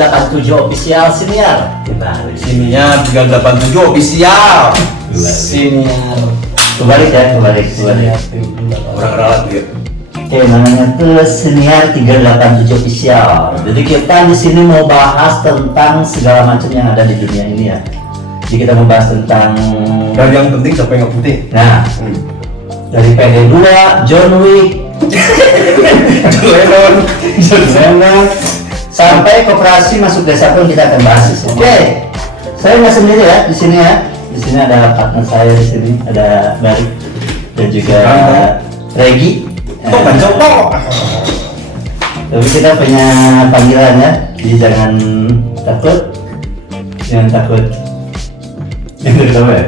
387 official senior. Sininya 387 official. Senior. Kebalik ya, kebalik. Orang ralat dia. Oke, namanya tuh senior 387 official. Jadi kita di sini mau bahas tentang segala macam yang ada di dunia ini ya. Jadi kita mau bahas tentang Dan yang penting siapa yang putih? nah, dari PD2, John Wick, John Lennon, sampai koperasi masuk desa pun kita akan bahas. Oke, saya nggak sendiri ya di sini ya. Di sini ada partner saya di sini, ada Bari dan juga Regi. Tapi kita punya panggilan ya, jadi jangan takut, jangan takut. Yang pertama ya.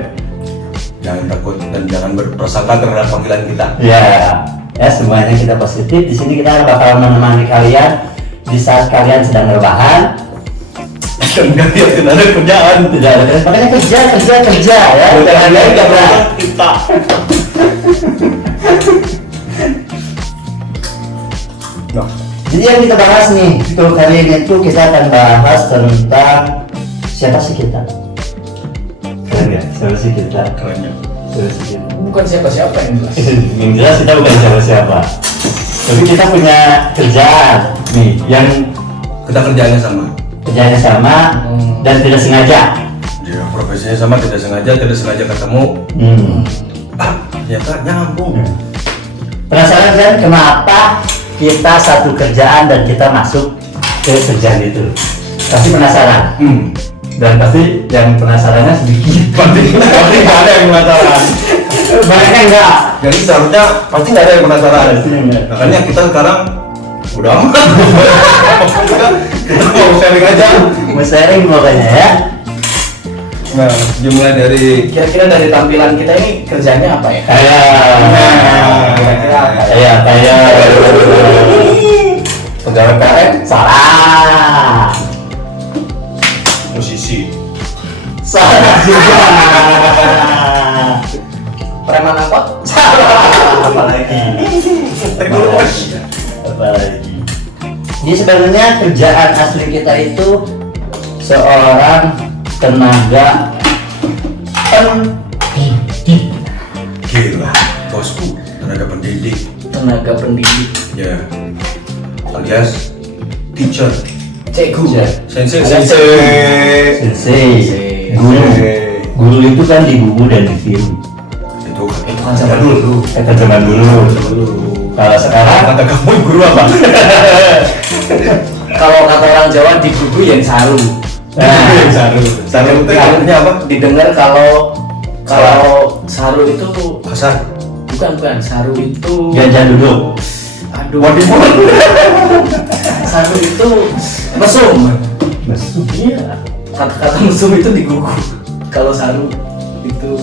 Jangan takut dan jangan berprasangka terhadap panggilan kita. Ya semuanya kita positif. Di sini kita bakal menemani kalian di saat kalian sedang rebahan. Enggak ya, tidak ada kerjaan. Tidak ada, makanya kerja ya. Jangan kerja. Kita. Nah, Jadi yang kita bahas nih, untuk kali ini tuh kita akan bahas tentang siapa sih kita? Keren nggak? Siapa sih kita? kerennya. Siapa sih kita? Bukan siapa-siapa yang jelas. Yang jelas kita bukan siapa-siapa. Tapi kita punya kerjaan nih, yang Kita kerjaannya sama. kerjaannya sama dan tidak sengaja. Dia profesinya sama, tidak sengaja ketemu. Ternyata nyambung. Penasaran kan kenapa kita satu kerjaan dan kita masuk ke kerjaan itu? Pasti penasaran. Dan pasti yang penasarannya sedikit. Pasti nggak ada yang penasaran. Banyaknya enggak. Jadi seharusnya pasti nggak ada yang penasaran. Pastinya enggak. Makanya kita sekarang udah amat. Kita mau sharing aja. Mau sharing pokoknya ya. Nah, dimulai dari Kira-kira dari tampilan kita ini kerjanya apa ya? Kayak pegawai PLN salah. musisi. Salah juga. Preman angkot? Salah. Apalagi. Jadi sebenarnya kerjaan asli kita itu seorang tenaga pendidik. Gila, bosku, tenaga pendidik. Tenaga pendidik. Ya, alias teacher, Cekgu. sensei. Sensei. Guru itu kan di buku dan di film. Itu kan zaman dulu. Kata zaman dulu. Kalau sekarang kata kamu guru apa? Kalau kata orang Jawa di gugu yang saru. Saru itu artinya apa? Didengar kalau saru itu Kasar. bukan saru itu. gajah duduk. Aduh. Waduh. Saru itu mesum. Mesum ya. Kata-kata mesum itu di gugu. Kalau saru itu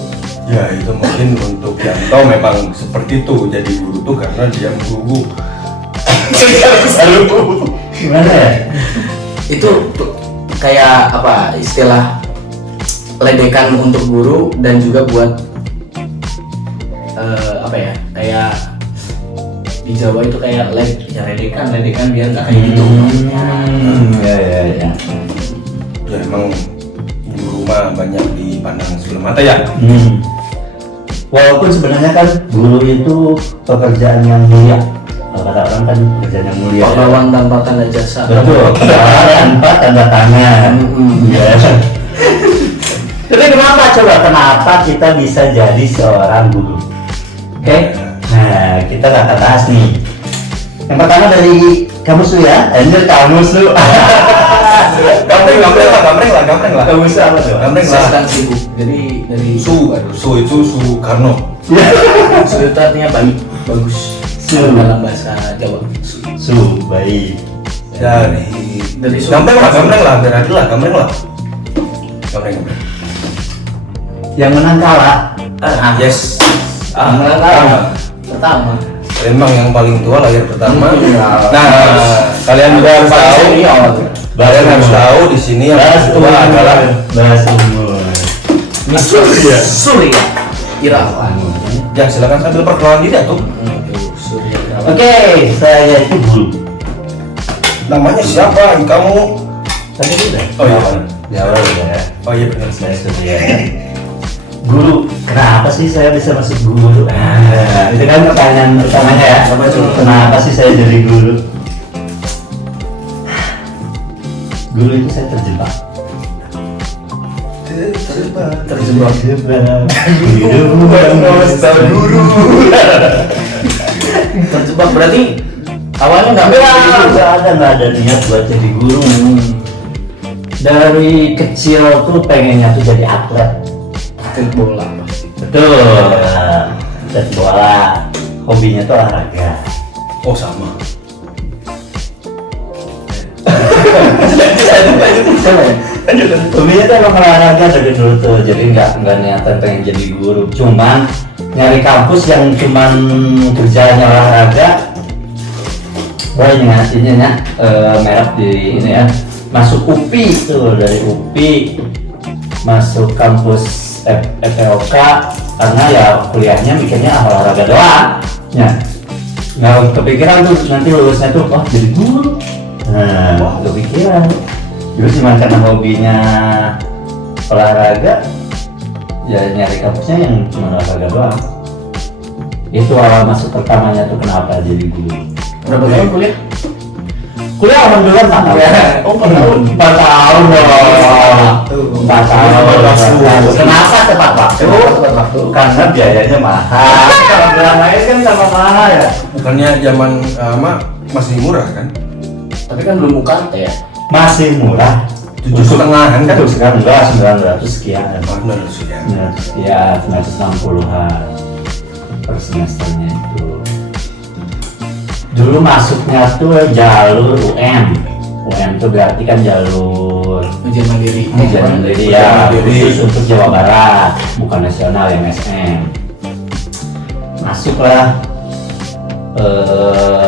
Ya itu mungkin untuk Yanto memang seperti itu, jadi guru tuh karena dia gugu. Gimana ya? itu kayak apa istilah ledekan untuk guru dan juga buat apa ya kayak di Jawa itu kayak ledekan biar nggak kayak gitu. Ya. Ya emang guru mah banyak dipandang sebelah mata ya. Walaupun sebenarnya kan guru itu pekerjaan yang mulia. Kalau kata orang kan pekerjaan yang mulia. Pahlawan tanpa tanda jasa. Betul. Tanpa tanda tangan. Ya. Tapi kenapa kita bisa jadi seorang guru? Oke. Nah, kita akan bahas nih. Yang pertama dari kamus lu ya. Anjir kamus lu. Gambreng lah. Kamus apa tuh? Gambreng Saya lah. sedang sibuk. Jadi dari Su itu Soekarno. Su itu artinya bagus. Dalam bahasa Jawa. Su, baik. Dari Su. gambreng lah, biar adil lah, gambreng lah. Gambreng. Yang menang kalah. Yes. Menang kalah. Pertama. Emang yang paling tua lahir pertama. Nah, Kalian juga harus tahu. Kalian harus tahu di sini yang paling tua adalah bahas umur. Surya Irawan. Ya silakan sambil perkenalan diri tuh. Surya Irawan. Oke, saya itu guru. Namanya siapa? Kamu Tadi udah. Oh iya. Jawa udah ya. Oh iya benar. Saya sudah ya. Guru, kenapa sih saya bisa masuk guru? Itu kan pertanyaan utamanya ya. Kenapa sih saya jadi guru? Guru itu saya terjebak. Terjebak. Guru. Terjebak berarti awalnya nggak ada niat buat jadi guru. Dari kecil tuh pengennya tuh jadi atlet. atlet bola pasti. Betul. Atlet bola. Hobinya tuh olahraga. Oh sama. Hobinya tuh emang olahraga dari dulu tuh. Jadi nggak niatan pengen jadi guru. Cuman nyari kampus yang cuman kerjanya olahraga. Boleh ngasihinnya ya, merek di ini ya. Masuk UPI tuh, dari UPI masuk kampus FPOK karena ya kuliahnya mikirnya olahraga doang ya, nggak kepikiran tuh nanti lulusnya tuh oh jadi guru. Nah kepikiran dulu cuma karena hobinya olahraga ya, nyari kampusnya yang cuma olahraga doang. Itu awal masuk pertamanya tuh kenapa jadi guru. Berapa tahun kuliah? Kuliah alhamdulillah 4 tahun. Oh 4 tahun. 4 tahun dong. 4 tahun. Kenapa tepat waktu? Tepat waktu. Karena biayanya mahal. Kalau bilang lain kan sama mahal ya. Bukannya zaman masih murah kan? Tapi kan belum UKT ya. Masih murah. 7,5-an kan? Untuk sekarang enggak 900 sekian. Benar sih ya. 900 sekian, 960-an per semesternya itu. Dulu masuknya tuh jalur UM. UM itu berarti kan jalur Ujian mandiri. ujian mandiri ya, Mandiri. khusus untuk Jawa Barat, bukan nasional MSN. Masuklah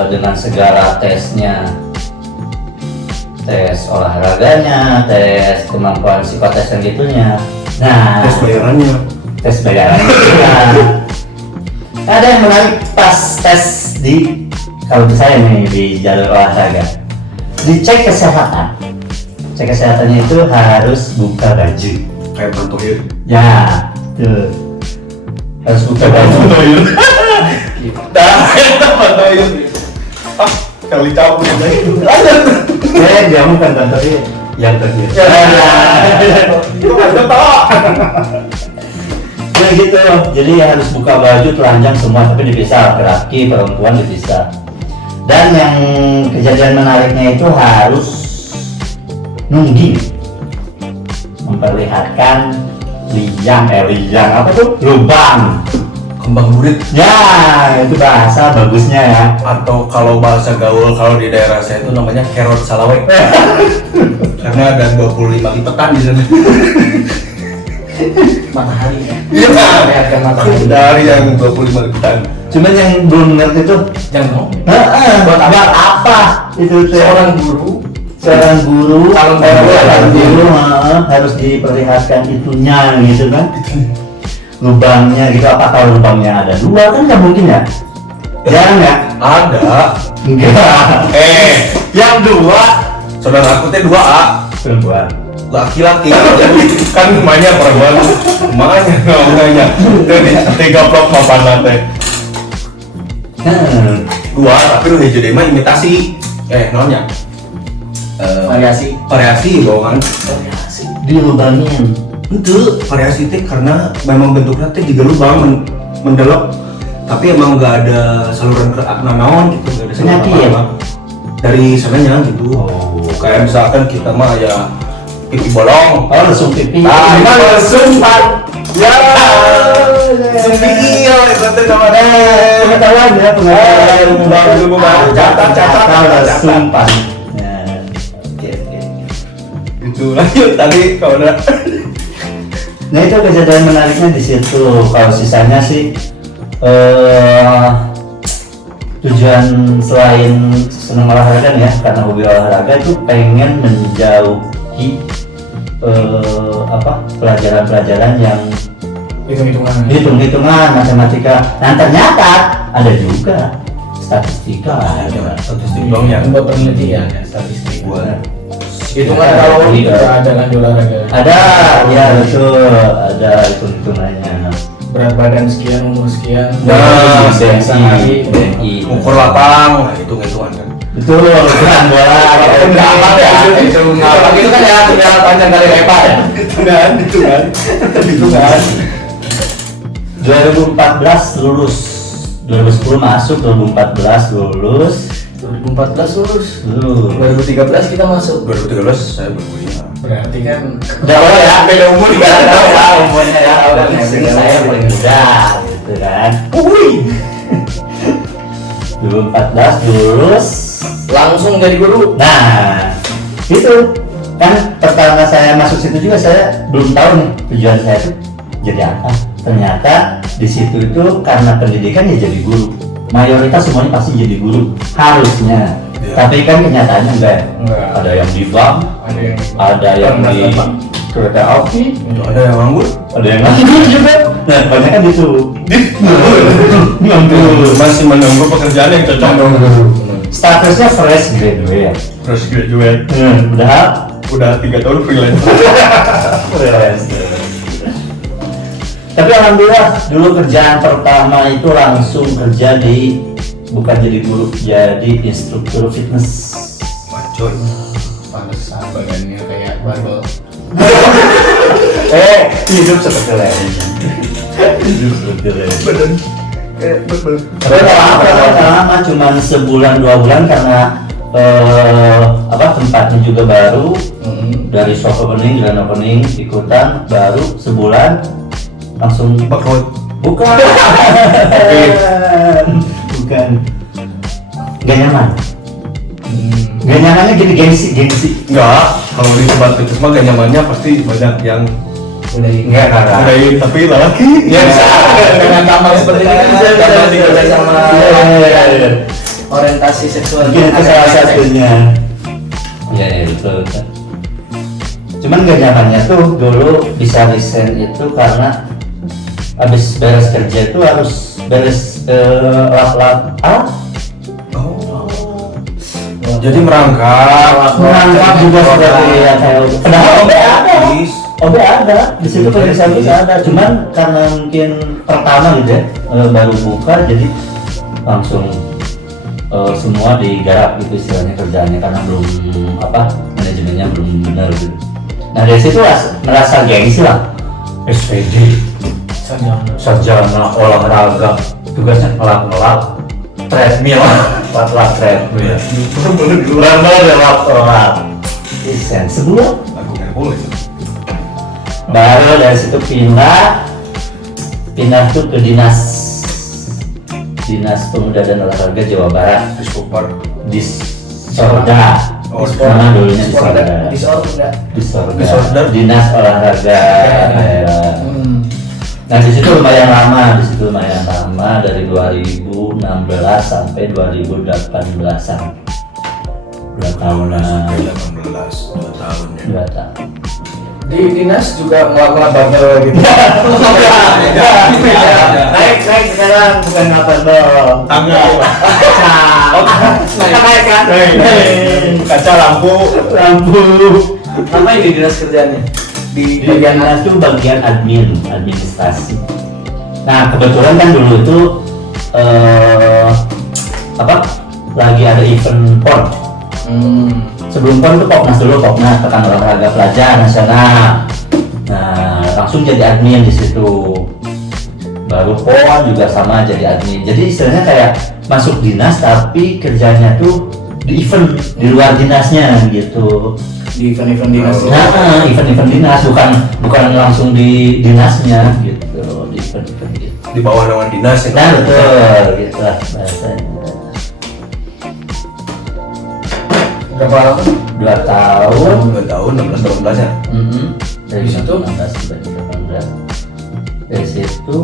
dengan segala tesnya, tes olahraganya, tes kemampuan psikotes yang gitunya. Nah, Tes bayarannya. tes bayarannya juga. Ada yang menarik pas tes di kalau di saya nih di jalur olahraga, dicek kesehatan. Cek kesehatannya itu harus buka baju. Kayak pantohir. Ya, tuh harus buka baju. Dah, pantohir. Ah, kali cabut itu. Dia bukan tadi yang terakhir. Itu kan ketok. Ya gitu, jadi harus buka baju, telanjang semua, tapi dipisah, laki-laki, perempuan dipisah. Dan yang kejadian menariknya itu harus nungging, memperlihatkan liang apa tuh? Lubang. Kembang burit. Ya, itu bahasa bagusnya ya. Atau kalau bahasa gaul kalau di daerah saya itu namanya kerot salawek. Karena ada 25 lipetan di sana. Matahari ya. Iya. Melihatkan matahari. Dari yang 25 lipetan. Cuman yang belum ngerti tuh, Jangan ngomong. buat apa itu teh? Seorang guru Seorang guru, Calon guru harus diperlihatkan itunya gitu kan, lubangnya gitu. Apa kalau lubangnya ada 2 kan nggak mungkin ya? Jarang ya? Ada. Enggak. Yang 2 Saudara aku teh 2A. perempuan. Laki-laki kan banyak perempuan. Makanya jadi 3 blok papan lantai. 2 tapi lu hijau deh mah imitasi. Nonnya. Variasi bawa kan. variasi. Dilubangin. Itu variasi teh karena memang bentuknya teh juga lubang mendelok, tapi emang nggak ada saluran ke naon gitu, nggak ada saluran Penyakit ya? apa-apa. Dari sananya gitu. Oh. Kayak misalkan kita mah ya pipi bolong. Oh, lesung pipi. Nah, Ini mah itu lesung pan. Ya. Sempil itu teh namanya. Pengetahuan ya, Baru catat. lesung pan. Ya. Oke. Itu lanjut tadi kalau udah. Nah itu kejadian menariknya di situ. Kalau sisanya sih tujuan selain senang olahraga nih ya, karena hobi olahraga itu pengen menjauhi pelajaran-pelajaran yang Hitung-hitungan. hitung-hitungan, matematika. Nah ternyata ada juga statistika. Statistik dong yang Buat penelitian ya statistik. buat Itu kan kalau Iya. udah ada kan di olahraga. Ada, ya betul, ada hitung-hitungannya. Berat badan sekian, umur sekian. Nah, sehari. BMI. Ukur lapang, nah hitung-hitungan kan. Betul, bukan bola. Apa ya? Itu kan ya punya panjang kali lebar ya. Hitungan. 2014 lulus, 2010 masuk, 2014 lulus, 2014 lulus. 2013 kita masuk. 2013 saya berkuliah. Berarti kan Udah tahu ya, Beda umur udah tahu ya umurnya ya, Udah, saya paling muda, gitu kan. 2014 lulus. langsung jadi guru. Nah, itu kan pertama saya masuk situ juga saya belum tahu nih tujuan saya itu jadi apa. Ternyata di situ itu karena pendidikan ya jadi guru. Mayoritas semuanya pasti jadi guru harusnya. Iya. Tapi kan kenyataannya enggak. Enggak. Ada yang di bank, Ada yang ada yang di kereta api, Ada yang nganggur? ada yang nganggur juga. Nah, banyak kan itu. Nganggur. Masih menunggu pekerjaan yang cocok. Statusnya fresh graduate. Fresh graduate. Udah Udah 3 tahun freelance. freelance. Tapi alhamdulillah dulu kerjaan pertama itu langsung kerja di bukan jadi guru, jadi instruktur fitness. Macoy. pantesan badannya kayak barbel. Hidup seperti lain. Hidup seperti lain. Badan kayak bebel. Tapi nggak lama, cuman sebulan 2 bulan karena tempatnya juga baru, dari soft opening, grand opening ikutan, baru sebulan langsung Bangkrut. bukan gak nyaman. Gak nyamannya jadi gengsi. Enggak, kalau di tempat fitness mah gak nyamannya pasti banyak yang Enggak karena udahin tapi laki. Ya bisa dengan tambah seperti ini bisa dikerja sama orientasi seksual. mungkin itu salah satunya. Ya betul. Cuman gak nyamannya tuh dulu bisa resign itu karena habis beres kerja itu harus beres lap-lap Jadi merangkak juga seperti ya kayak padahal OB ada di situ Iya, kerja service iya. ada, cuman karena mungkin pertama gitu ya baru buka jadi langsung semua digarap gitu istilahnya kerjaannya karena belum manajemennya belum benar gitu. Nah dari situ merasa gengsi lah, SPD sarjana olahraga tugasnya ngelap treadmill lap treadmill bener-bener lap desain sebulan. Aku nggak boleh. Baru dari situ pindah tuh ke dinas pemuda dan olahraga Jawa Barat, Diskopar. Disorda. Oh, Nama dulunya Disorder. Disorda. Dinas olahraga daerah. Nah di situ lumayan lama, dari 2016 sampai 2018an. 2 tahunan. 18, 2 tahun ya. 2 tahun. Di dinas juga ngelap-ngelap barbel gitu. Naik sekarang bukan apa dong. Tangga. Naik kan? Kaca lampu. Apa ini dinas kerjanya? Di bagian dinas itu bagian administrasi. Nah kebetulan kan dulu itu lagi ada event PON. Sebelum PON itu Popnas Pekan Olahraga Pelajar Nasional. Nah langsung jadi admin di situ. Baru PON juga sama jadi admin. Jadi istilahnya kayak masuk dinas tapi kerjanya tuh di event di luar dinasnya gitu. Di event-event dinas. Nah, event-event dinas bukan langsung di dinasnya gitu, di event-event gitu. Di bawah naungan dinas ya. Nah, betul, gitu lah bahasanya. Berapa lama? 2 tahun. 2 tahun, 16 18 ya. Dari Di situ? 19 sampai 18. Dari situ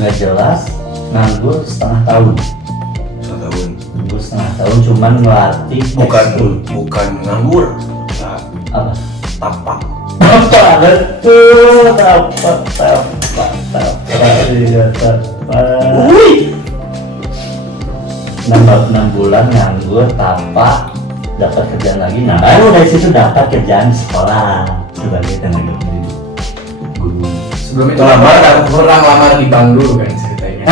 nggak jelas, nganggur setengah tahun. 1 tahun. Nganggur setengah tahun, cuman ngelatih ekskul. Bukan nganggur. Nah, Apa? tapak. Tapak, betul, tapak. Iya, tapak. 6 bulan nganggur tapak dapat kerjaan lagi. Nah baru dari situ dapat kerjaan di sekolah sebagai tenaga pendidik guru. Sebelum itu pernah lamar di bank dulu kan ceritanya.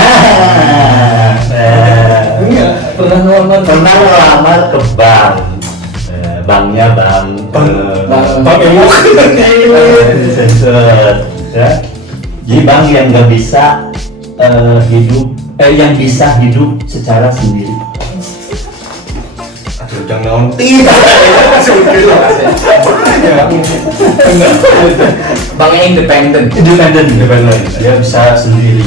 Enggak, pernah ngelamar ke bank. Banknya bank ewok. Ya. Jadi bank yang nggak bisa yang bisa hidup secara sendiri. Aduh, jangan tidak. banknya independen. Dia bisa sendiri.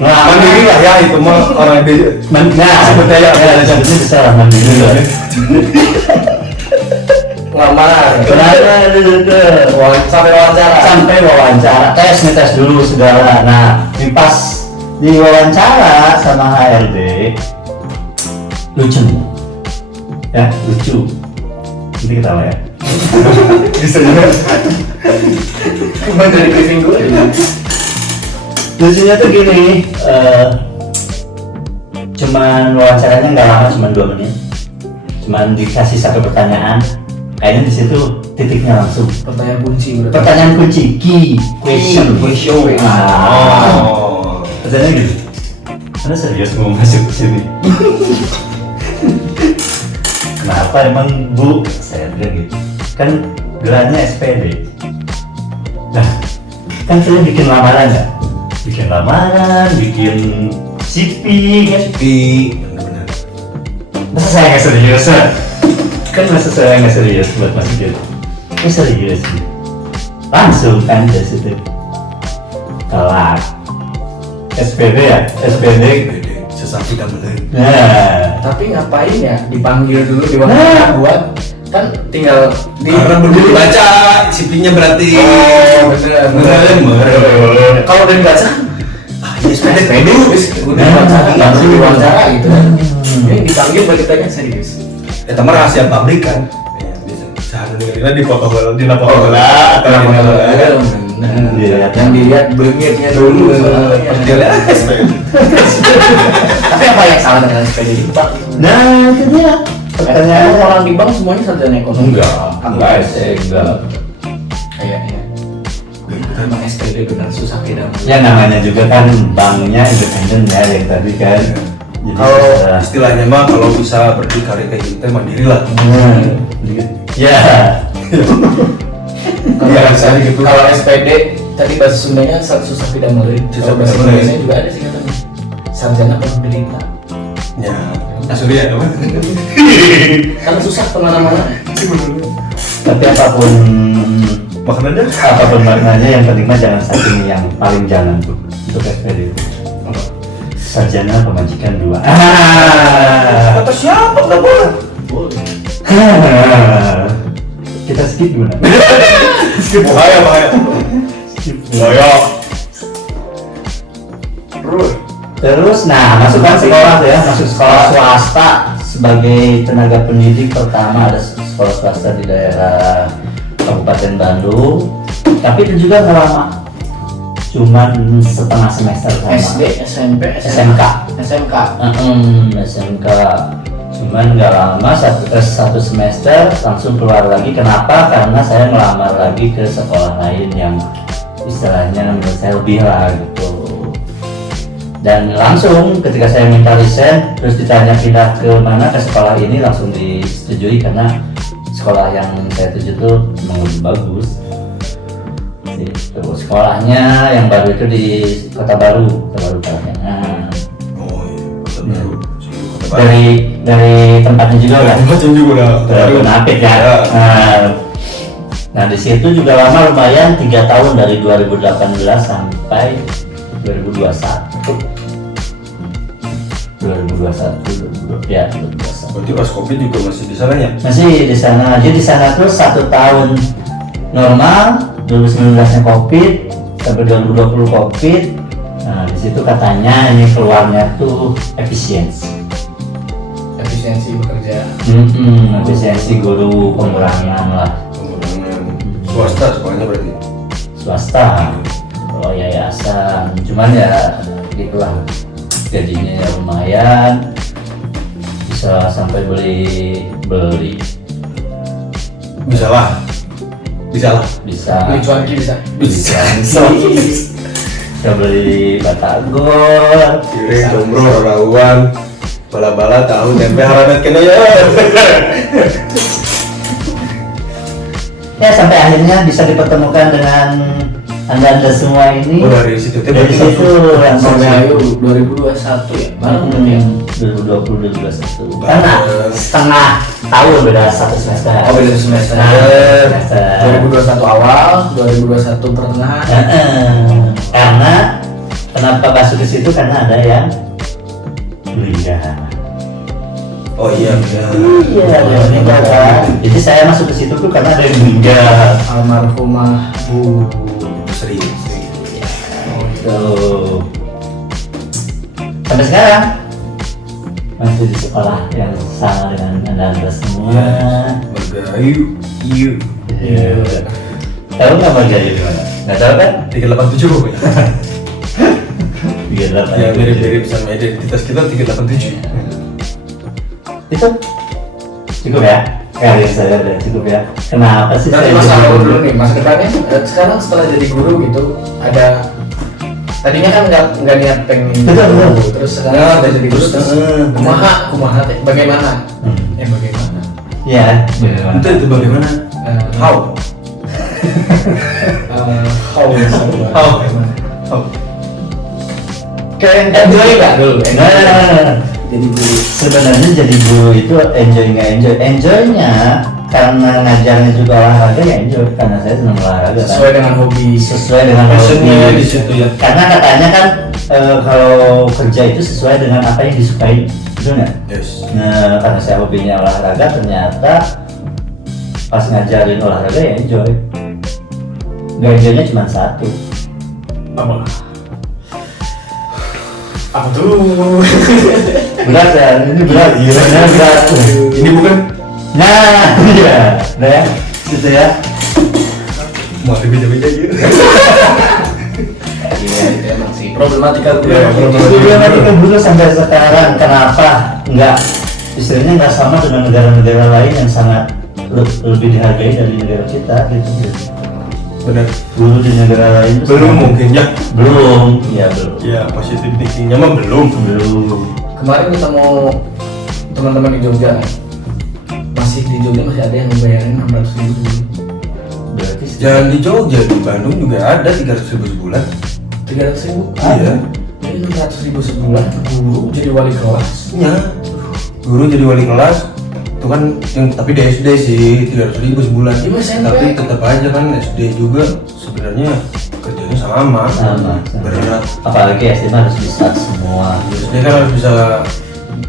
Mandiri lah ya, itu mah orang sebetulnya bisa lah mandiri lah. Lamaran. Sampai wawancara, tes dulu segala. Nah, pas di wawancara sama HRD lucu, ini ketawa ya. bisa juga. Kembali dari briefing gue. Lucunya tuh gini, cuman wawancaranya nggak lama, cuman 2 menit, cuman dikasih 1 pertanyaan, kayaknya di situ titiknya langsung. Pertanyaan kunci, key question. Pertanyaan gitu. Anda serius mau masuk ke sini? Kenapa emang Bu? Saya bilang gitu. Kan gelarnya SPD. Nah, kan saya bikin lamaran nggak? Bikin CV kan? Benar-benar. Masa saya nggak serius? Kan masa saya nggak serius buat masuk gitu? Ini serius sih. Langsung kan dari situ. Kelak. SPD ya? SPD. Sesapi dan benar. Nah. Tapi ngapain ya dipanggil dulu di wawancara buat kan tinggal Karena belum baca CV-nya berarti. bener. Kalau udah dibaca, Ini SPD. udah wawancara, langsung diwawancara gitu kan. Ini dipanggil buat ditanya serius. Itu mah rahasia pabrik kan. Sehari dengerin di foto di lapangan bola atau di mana. Yang dilihat bengitnya dulu. Tapi apa yang salah dengan SPD di bank? Nah, itu dia. Pertanyaan orang di bank semuanya sarjana ekonomi. Enggak. Kayaknya. Emang SPD benar susah tidak. Ya namanya juga kan banknya independen ya yang tadi kan. Jadi Kalau susah. istilahnya mah kalau bisa berdikari kayak gitu mandiri lah. Ya. Kalau SPD tadi bahasa Sundanya susah tidak melihat. Susah Bahasa tidak melihat. Indonesia juga ada sih katanya. Sarjana penderita. Ya, asli ya apa? Karena susah kemana-mana. Tapi apapun Makanya maknanya yang penting mah jangan saking yang paling jangan tuh untuk SPD itu. Sarjana pemajikan 2. kata siapa nggak boleh? Kita skip gimana? Skip bahaya. Terus, nah masukkan sekolah tuh ya, masuk sekolah swasta sebagai tenaga pendidik pertama ada sekolah swasta di daerah Kabupaten Bandung. Tapi itu juga nggak lama, cuman setengah semester sama. SD, SMP, SMK. SMK. SMK. Cuman nggak lama, satu semester langsung keluar lagi. Kenapa? Karena saya melamar lagi ke sekolah lain yang istilahnya menurut saya lebih lah gitu. Dan langsung ketika saya minta resign, terus ditanya pindah ke mana, ke sekolah ini, langsung disetujui karena sekolah yang saya tuju tuh memang lebih bagus. Terus sekolahnya yang baru itu di Kota Baru Parahyangan. Oh iya, Kota Baru. Dari tempatnya juga kan. Macam juga udah. Napit ya. Nah di situ juga lama, lumayan 3 tahun dari 2018 sampai 2021. 2021 ya 2021. Berarti pas Covid juga masih di sana ya? Masih di sana. Jadi di sana tuh 1 tahun normal, 2019-nya Covid sampai 2020 Covid. Nah di situ katanya ini keluarnya tuh efisiensi bekerja. Efisiensi guru, pengurangan lah. Pengurangan swasta sekolahnya berarti. Swasta, oh yayasan, cuman ya gitulah gajinya ya lumayan, bisa sampai beli Bisa lah. bisa Beli cuanki bisa. bisa beli batagor, Kiri, jombro, rawan, bala-bala, tahu, tempe, haramet kena ya. ya sampai akhirnya bisa dipertemukan dengan anda semua ini. Oh, dari situ tuh Dari situ langsung Sampai ayo 2021 ya. Bareng berarti ya. 2020 2021 karena setengah tahun beda satu semester. Oh, beda semester. Semester. 2021 awal, 2021 pertengahan. Karena kenapa masuk ke situ karena ada yang meninggal. Oh iya, benar. Iya, ada yang meninggal kan. Jadi saya masuk ke situ tuh karena ada yang meninggal. Almarhumah Bu. Serius. Tuh. Sampai sekarang masih di sekolah yang sama dengan anda semua. Bergayu, iya. Iya. Tahu nggak Margayu di mana? Nggak tahu kan? 387 pokoknya. 38. Ya mirip-mirip sama identitas kita 387. Itu cukup ya? Kalian saya udah cukup ya. Kenapa sih? Nanti saya masa jadi lalu guru? dulu nih, masa depannya sekarang setelah jadi guru gitu ada tadinya kan nggak niat pengen Betul, jadi betul. guru, terus sekarang udah jadi guru terus kumaha teh bagaimana? Bagaimana? Iya. Bagaimana? Itu bagaimana? How? How ya sama? How? Kayak Enjoy nggak dulu? Nah, Jadi guru. sebenarnya jadi guru itu enjoy nggak enjoy? Enjoynya karena ngajarnya juga olahraga ya enjoy karena saya senang olahraga kan. Sesuai dengan hobi. Sesuai dengan Passionnya hobi. di situ ya. Karena katanya kan kalau kerja itu sesuai dengan apa yang disukai, betul nggak? Yes. Nah, karena saya hobinya olahraga, ternyata pas ngajarin olahraga ya enjoy. Nggak enjoynya cuma satu. Apa? Apa tuh? Berat ya, ini berat. Iya, Benar berat. Ini bukan Nah, iya, nah ya, gitu ya. mau ada beda-beda gitu. Iya, itu emang sih problematika guru. Iya, Problematika guru sampai sekarang kenapa nggak istilahnya nggak sama dengan negara-negara lain yang sangat lebih dihargai dari negara kita gitu. Benar. Guru di negara lain itu Belum sangat- mungkin ya. belum, ya belum. Ya positif thinkingnya mah belum. Kemarin ketemu teman-teman di Jogja kan? Masih di Jogja masih ada yang ngebayarin 600.000 dulu. Berarti Jangan di Jogja, di Bandung juga ada 300.000 sebulan. 300.000? Iya. Jadi 600.000 sebulan guru jadi wali kelas. Iya. Guru jadi wali kelas itu kan yang tapi di SD sih 300.000 sebulan. Iya, SMP. Tapi tetap aja kan SD juga sebenarnya kerjanya sama. sama. Berat. Apalagi SMA harus bisa semua. SD kan harus bisa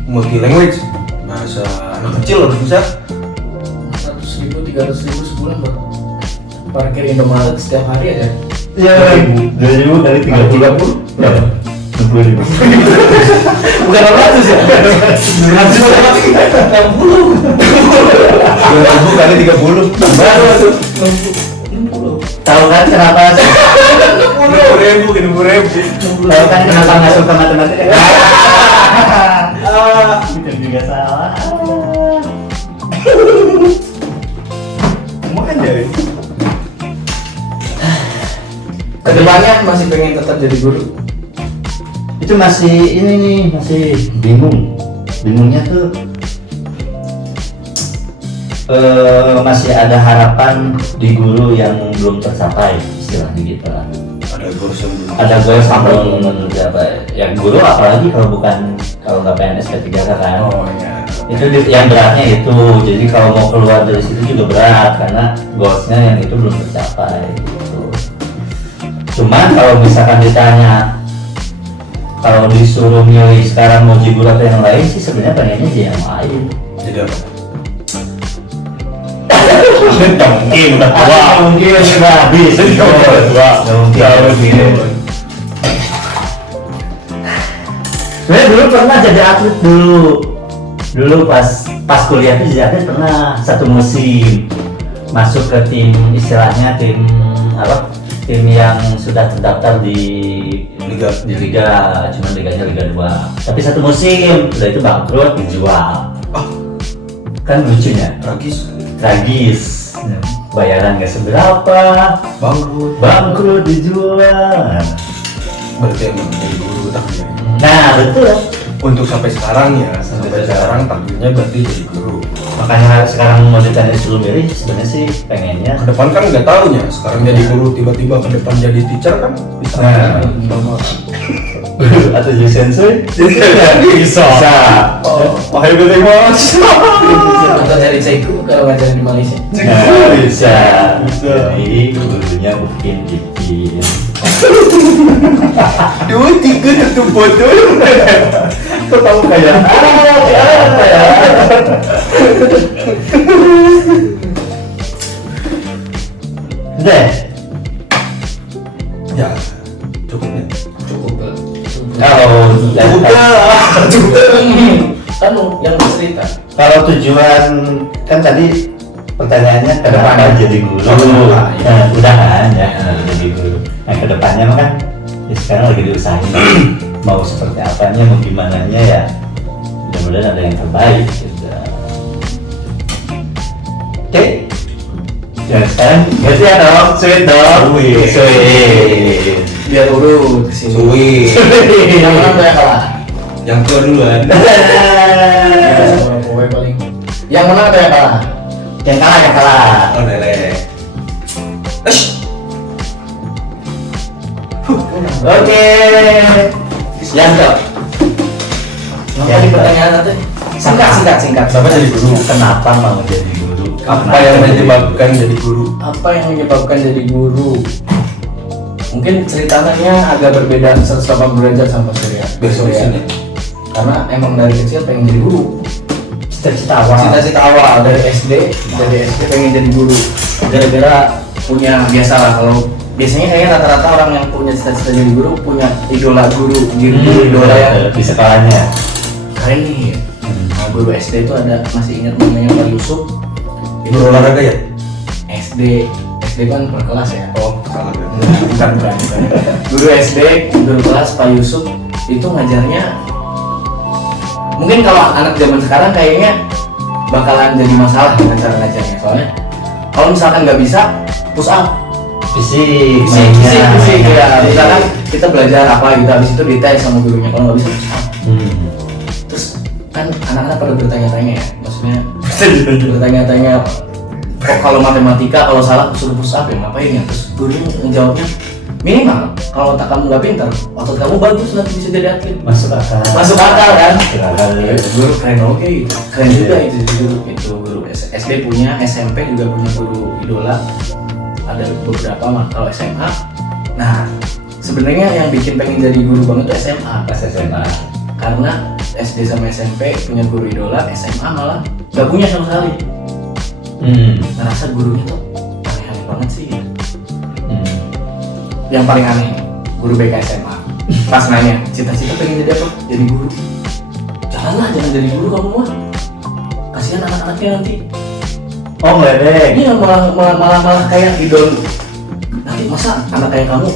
multi language. Bahasa anak kecil harus bisa. 100.000, 300.000 sebulan buat parkir Indomaret setiap hari aja. Iya, 2.000 kali 30 berapa? 60.000. Bukan 600 ya? 2.000 kali 30. Baru tuh. Tahu kan kenapa? 60.000, 60.000. Tahu kan kenapa nggak suka matematika? Kita juga salah. Semua kan dari Kedepannya masih pengen tetap jadi guru. Itu masih ini nih, masih bingung. Bingungnya tuh masih ada harapan di guru yang belum tercapai, istilahnya gitu lah. ada goals yang belum. Ada goals yang belum tercapai. Ya guru apalagi kalau nggak PNS P3K kan. Oh iya. Itu yang beratnya itu. Jadi kalau mau keluar dari situ juga berat karena goalsnya yang itu belum tercapai. Gitu. Cuman kalau misalkan ditanya kalau disuruh milih sekarang mau jadi guru atau yang lain sih sebenarnya pengennya sih yang lain. Jadi apa? Mungkin udah tua. Mungkin udah habis. Udah tua. Mungkin. Saya dulu pernah jadi atlet dulu pas kuliah tuh jadi atlet pernah satu musim masuk ke tim istilahnya tim apa? Tim yang sudah terdaftar di liga, cuman liganya Liga 2. Tapi satu musim, udah itu bangkrut dijual. Ah, Kan lucunya, tragis. Bayaran gak seberapa, bangkrut dijual. Berarti emang jadi guru takdirnya. Nah betul. Untuk sampai sekarang ya, sampai sekarang takdirnya berarti jadi guru. Makanya sekarang mau ditanya disuruh milih, sebenarnya sih pengennya Ke depan kan nggak tahu ya, sekarang jadi guru tiba-tiba ke depan jadi teacher kan bisa. Nah. atau jadi sensei. Bisa. Oh, mahal banget mas. Atau dari Ceko kalau ngajarin di Malaysia. Nah, bisa. Bisa. Jadi gurunya mungkin bikin. Dua tiga satu botol. Kok kamu kayak apa ya? Deh. Ya, cukupnya. Cukup lah. Kan yang cerita. Kalau tujuan kan tadi pertanyaannya ke depannya jadi guru. Nah, udah kan ya jadi guru. Nah kedepannya mah kan ya sekarang lagi diusahain mau seperti apanya, mau gimana nya ya. Mudah-mudahan ada yang terbaik. Gitu. Oke. Ya sekarang ganti ya dong, sweet dong. Sweet. Biar urut kesini. Suwi. Yang menang tuh yang kalah. Yang tua duluan. Sama kowe paling. Yang menang tuh yang kalah. Yang kalah. Oh lele. Oke. Yang ke. Apa di pertanyaan nanti? Singkat. Siapa jadi guru? Kenapa mau jadi guru? Apa yang menyebabkan jadi guru? Apa yang menyebabkan jadi guru? Mungkin ceritanya agak berbeda 180 derajat sama Surya. Besok sini. Karena emang dari kecil pengen jadi guru. Cita-cita awal. Cita-cita awal dari SD pengen jadi guru. Gara-gara punya biasalah kalau biasanya kayaknya rata-rata orang yang punya cita-cita jadi guru punya idola guru, guru idola yang di sekolahnya. keren nih. Nah, guru SD itu ada masih ingat namanya Pak Yusuf. Guru olahraga ya? SD kan per kelas ya. Oh, salah. Bukan. Guru SD, guru kelas Pak Yusuf itu ngajarnya mungkin kalau anak zaman sekarang kayaknya bakalan jadi masalah dengan cara ngajarnya. Soalnya kalau misalkan nggak bisa push up, Fisik ya. Misalkan kita belajar apa gitu, habis itu dites sama gurunya. Kalau nggak bisa push up, terus kan anak-anak pada bertanya-tanya ya, maksudnya bertanya-tanya kok kalau matematika kalau salah suruh push up ya ngapain ya? Terus gurunya menjawabnya minimal kalau otak kamu nggak pintar, otak kamu bagus nanti bisa jadi atlet. Masuk akal Kan? Ya. Guru keren oke gitu, keren juga itu guru SD punya, SMP juga punya guru idola, ada beberapa mah kalau SMA. Nah sebenarnya yang bikin pengen jadi guru banget tuh SMA, Pas SMA. karena SD sama SMP punya guru idola, SMA malah nggak punya sama sekali. Ngerasa gurunya tuh aneh-aneh banget sih. Yang paling aneh, guru BK SMA pas nanya, cita-cita pengen jadi apa? Jadi guru. Jangan jadi guru kamu mah, kasihan anak-anaknya nanti. Oh ngeledek. Ini malah kayak idol. Nanti masa anak kayak kamu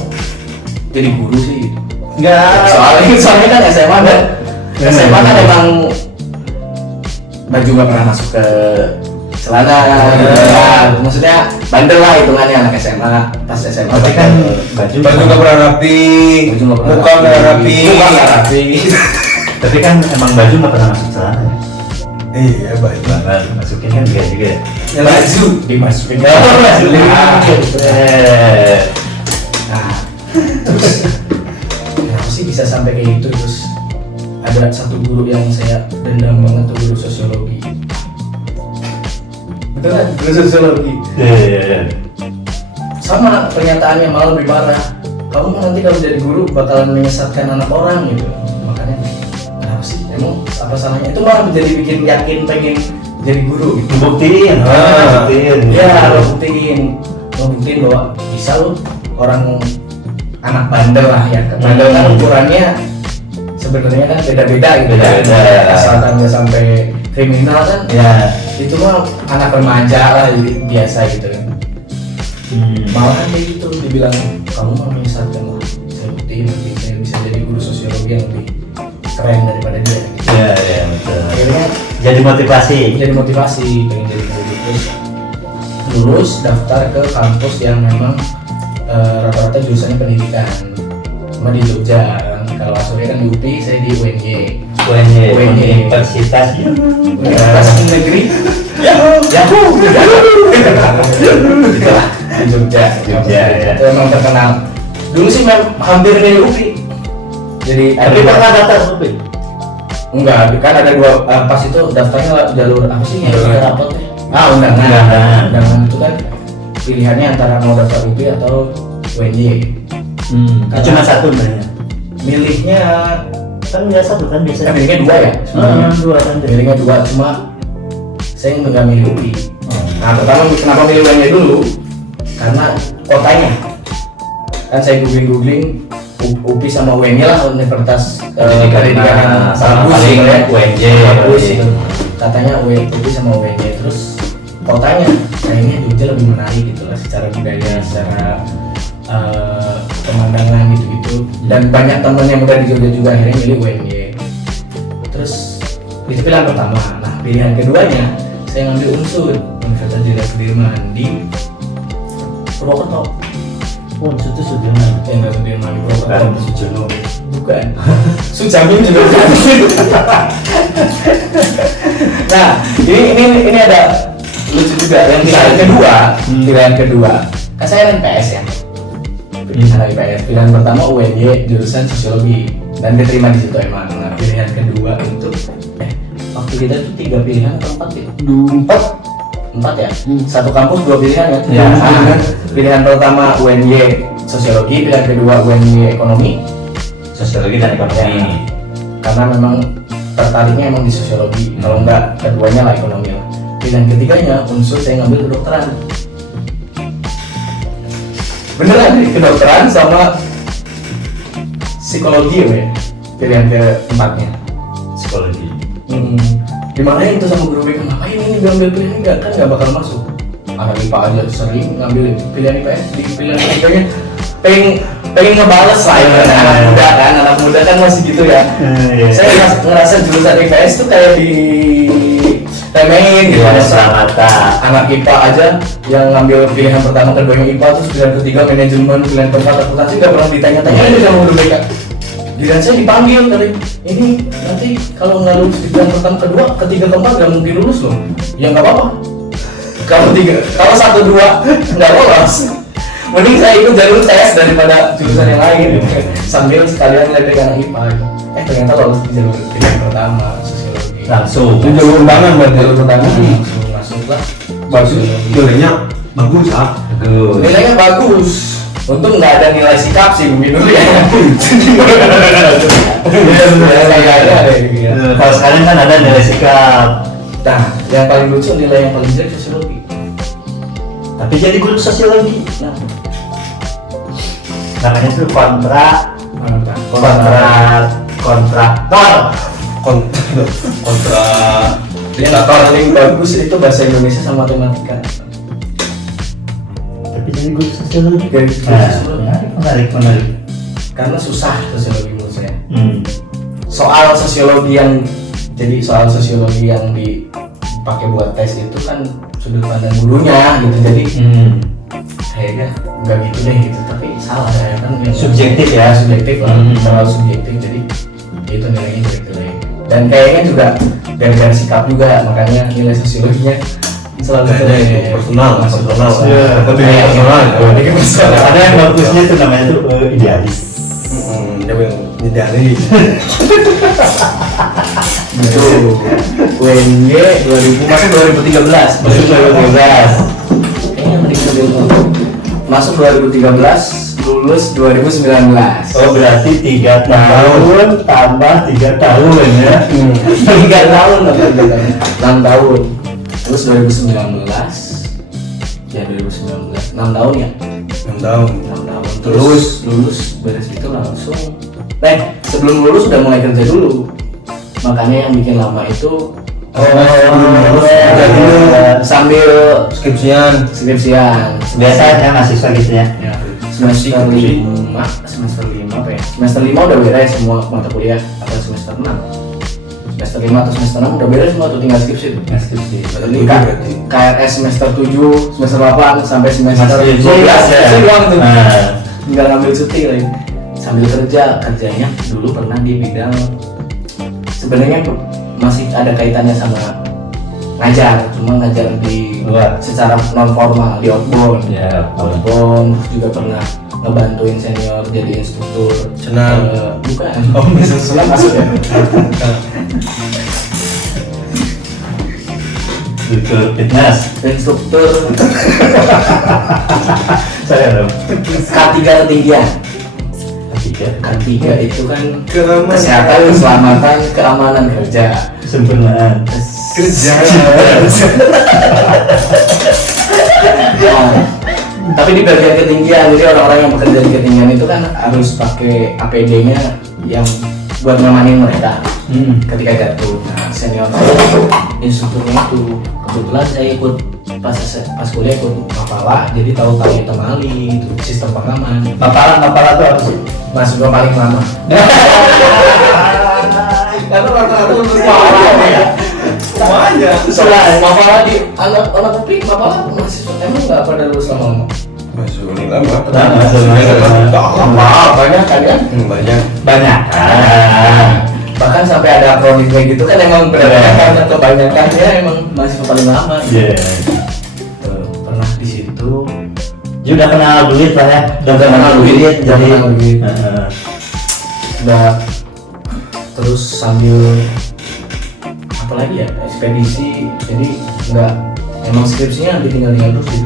jadi guru sih? Enggak. Soalnya kan SMA kan, SMA kan emang baju nggak pernah masuk ke celana, maksudnya bandel lah hitungannya anak SMA. Pas SMA Tapi kan baju nggak pernah rapi, baju nggak pernah muka nggak rapi. muka nggak rapi. Tapi kan emang baju nggak pernah masuk celana. Iya baik banget. Masukin kan enggak juga ya. Baju dimasukin. Nah, terus kenapa sih bisa sampai kayak gitu? Terus ada satu guru yang saya dendam banget tuh, guru sosiologi. Betul kan? Guru sosiologi. Iya. Sama pernyataannya malah lebih parah. Kamu nanti kalau jadi guru bakalan menyesatkan anak orang gitu. Makanya kenapa sih? Emang apa salahnya? Itu malah menjadi bikin yakin pengen jadi guru gitu. Buktiin. Ya, lo buktiin bahwa bisa lo orang anak bandel lah ya. Bandel kan ukurannya sebenarnya kan beda-beda gitu. Beda-beda. Asalkan nggak sampai kriminal kan. Ya. Itu mah anak remaja lah biasa gitu kan. Malahan kayak gitu dibilang kamu mau menyesatkan lah. Saya buktiin nanti saya bisa jadi guru sosiologi yang lebih keren daripada dia gitu. Iya betul. Akhirnya Jadi motivasi. pengen jadi guru. Terus lulus daftar ke kampus yang memang rata-rata jurusannya pendidikan. Cuma di Jogja, kalau Asurya kan di UPI, saya di UNY. Universitas Negeri Yahoo itulah di Jogja ya. itu memang terkenal dulu sih hampir milih UPI jadi Tapi pernah daftar UPI? enggak kan ada dua pas itu daftarnya jalur apa sih yang kita rapot ya Undangan. undangan itu kan pilihannya antara mau daftar UPI atau UNY Cuma satu banyak. milihnya Kan biasa tuh kan biasanya. milihnya dua ya Dua kan. milihnya dua cuma saya nggak milih UPI. Nah pertama kenapa milih UNY dulu? Karena kotanya kan saya googling UPI sama UNY lah universitas pendidikan yang bagus sih ya UNJ bagus itu katanya UPI sama UNY terus kotanya kayaknya Jogja lebih menarik gitu lah secara budaya secara pemandangan gitu dan banyak teman yang udah di Jogja juga akhirnya milih UNY terus itu pilihan pertama. Nah pilihan keduanya saya ngambil Unsur Universitas Jenderal Sudirman di Purwokerto. Unsur itu Sudirman. Jenderal Sudirman di Purwokerto. Bukan Sujono. Bukan. Sujamin juga bukan. Nah ini ada lucu juga yang pilihan kedua kan saya NPS ya. Pilihan IPS. Pilihan pertama UNY jurusan Sosiologi dan diterima di situ emang. Nah pilihan kedua untuk waktu kita tuh 3 pilihan atau 4 ya? 4 ya? Satu kampus 2 pilihan ya? Ya. Nah, pilihan pertama UNY Sosiologi, pilihan kedua UNY Ekonomi. Sosiologi dan ekonomi. Karena memang tertariknya emang di Sosiologi, kalau enggak keduanya lah ekonomi lah. Pilihan ketiganya Unsur saya ngambil kedokteran. Beneran nih, kedokteran sama psikologi ya, pilihan keempatnya. Psikologi. Dimana itu sama guru BK ngapain ini diambil pilihan enggak kan nggak bakal masuk. Anak IPA aja sering ngambil pilihan IPS di pilihan ketiganya pengen ngebales lah ya anak muda kan masih gitu ya. Saya ngerasa jurusan IPS tuh kayak di remehin gitu. Mata. Anak IPA aja yang ngambil pilihan pertama keduanya IPA terus pilihan ketiga manajemen pilihan keempat akuntansi nggak pernah ditanya-tanya itu sama guru BK. Giliran saya dipanggil tadi, ini nanti kalau nggak lulus di pilihan pertama kedua, ketiga keempat nggak mungkin lulus loh. Ya nggak apa-apa. Kalau 1, 2 nggak lolos, mending saya ikut jalur tes daripada jurusan yang lain. Sambil sekalian lihat anak IPA. Ternyata lolos di jalur pilihan pertama Sosiologi. Langsung. Itu jalur undangan berarti. Jalur undangan langsung masuk lah. Bagus. Nilainya bagus ah. Nilainya bagus. Untung nggak ada nilai sikap sih mungkin dulu ya. Kalau sekarang kan ada nilai sikap. Nah, yang paling lucu nilai yang paling jelek Sosiologi. Tapi jadi guru sosiologi. Nah, namanya tuh kontraktor. Yang paling bagus itu bahasa Indonesia sama matematika. Tapi jadi guru sosiologi. Menarik. Karena susah sosiologi menurut saya. Soal sosiologi yang dipakai buat tes itu kan sudut pandang gurunya gitu. Jadi kayaknya nggak gitu deh gitu. Tapi salah ya kan. Subjektif lah, terlalu subjektif. Jadi itu nilainya jelek-jelek. Dan kayaknya juga gara-gara sikap juga makanya nilai sosiologinya selalu personal. Ada yang bagusnya tuh namanya tuh idealis. Idealis. Itu UNY 2000 masuk 2013. Kayaknya masuk 2013, lulus 2019. Oh berarti 3 tahun tambah 3 tahun ya. 3 tahun atau 6 tahun. Terus 2019 ya 2019 6 tahun ya 6 tahun. Terus lulus beres itu langsung sebelum lulus udah mulai kerja dulu, makanya yang bikin lama itu sambil Skripsian. Biasanya mahasiswa gitu ya. Semester 5 apa ya? Semester 5 udah beres semua mata kuliah atau semester 6? semester 5 atau semester 6 udah beres semua tuh, tinggal skripsi tuh. Skripsi. Jadi berarti. KRS semester 7, semester 8 sampai semester Masih 12 skripsi doang tuh. Nah. Tinggal ngambil cuti lagi. Sambil kerjanya dulu pernah di bidang, sebenarnya masih ada kaitannya sama ngajar, cuma ngajar di Luar. secara non formal di outbound. Ya, Outbound, terus juga pernah ngebantuin senior jadi instruktur Senam. bukan. Oh, bisa Senam masuk ya. Instruktur fitness. Instruktur Saya dong. K3 ketinggian. Ketiga. K3 itu kan Keamanan. kesehatan, keselamatan, keamanan kerja. Kesempurnaan. Kerja. Nah, tapi di bagian ketinggian, jadi orang-orang yang bekerja di ketinggian itu kan harus pakai APD-nya yang buat ngamanin mereka ketika jatuh. Nah, senior instrukturnya itu kebetulan saya ikut pas kuliah ikut Mapala, jadi tahu tali temali itu sistem pengaman. Mapala tuh apa sih? Masuk gua paling lama. Karena rata-rata lulus Mapala ya. Semuanya. Selain Mapala di anak publik, Mapala mahasiswa emang nggak pada lulus lama-lama. Masuk ini lama. Lama banyak kan ya? Banyak. Banyak. Bahkan sampai ada akronimnya gitu kan, emang benar-benar karena kebanyakan ya emang mahasiswa paling lama. Iya. Tuh, pernah di situ. Ya udah kenal duit lah ya. Udah kenal duit, udah jadi. kenal duit. Heeh. Udah terus sambil apalagi ya, ekspedisi, jadi nggak, emang skripsinya ditinggal-tinggal terus di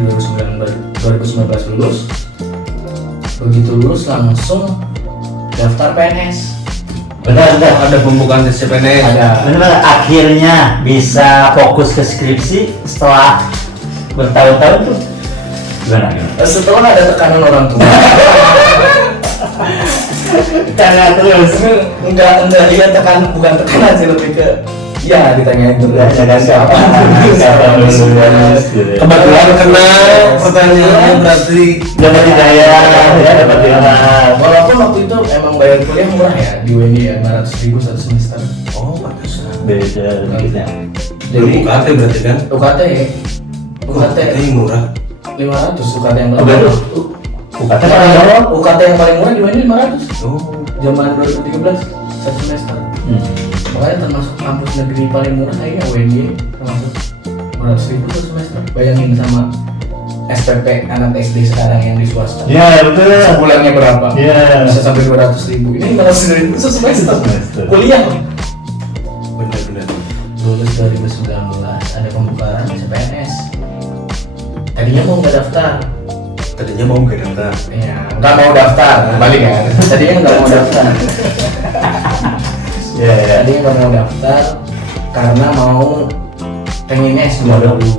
2019 lulus. Begitu lulus langsung daftar PNS. Benar. Ada pembukaan tes CPNS. Ada. Benar, akhirnya bisa fokus ke skripsi setelah bertahun-tahun tuh. Gimana? Setelah ada tekanan orang tua. Karena terus enggak dia bukan tekanan sih, lebih ke ya ditanyain terus. jangan siapa lulus. Kebetulan kena pertanyaannya berarti Dapat hidayah, ya dapat hidayah. Walaupun waktu itu emang bayar kuliah murah ya di UNY ya, 500.000 satu semester. oh pantesan. Beda duitnya. Jadi UKT berarti kan? UKT ya, UKT Ini murah. 500 UKT yang Oh, paling betul. murah. UKT paling bawah. UKT yang paling murah di UNY 500 Oh. zaman 2013 satu semester. Makanya termasuk kampus negeri paling murah kayaknya UNY, termasuk 500.000 per semester. Bayangin sama SPP anak SD sekarang yang di swasta. Iya betul. Sebulannya berapa? Iya. Bisa sampai 200.000. Ini 500.000 semester. Semester. Kuliah. Benar-benar. Lulus 2019 ada pembukaan CPNS. Tadinya mau nggak daftar. Tadinya mau nggak daftar. Ya, nggak mau daftar. Balik kan? Tadinya nggak mau daftar. Iya. Tadinya nggak mau daftar karena mau pengennya S2 dulu.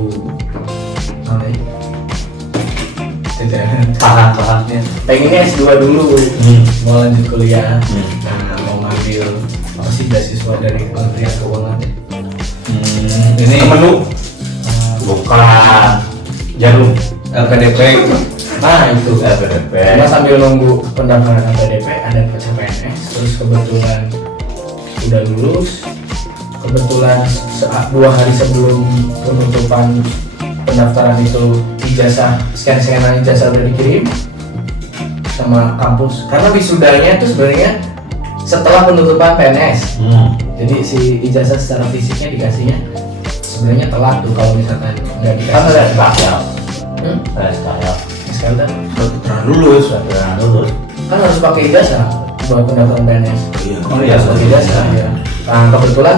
Paham. Pengennya S2 dulu, mau lanjut kuliah. Hmm. Nah, mau ngambil apa sih beasiswa dari Kementerian Keuangan ya? Ini Menu bukan jarum. LPDP. Nah itu. LPDP. Cuma sambil nunggu pendaftaran LPDP ada CPNS, terus kebetulan udah lulus. Kebetulan 2 hari sebelum penutupan pendaftaran itu ijazah, scan-scanan ijazah udah dikirim sama kampus. Karena wisudanya itu sebenarnya setelah penutupan PNS. Jadi si ijazah secara fisiknya dikasihnya sebenarnya telat tuh kalau misalkan nggak Kan ada dikasih. SKL. Hmm? Ada SKL. Sekarang kan Pernah lulus. Sudah lulus. harus pakai ijazah buat pendaftaran PNS. Iya. Oh iya, Harus pakai ijazah ya. Nah kebetulan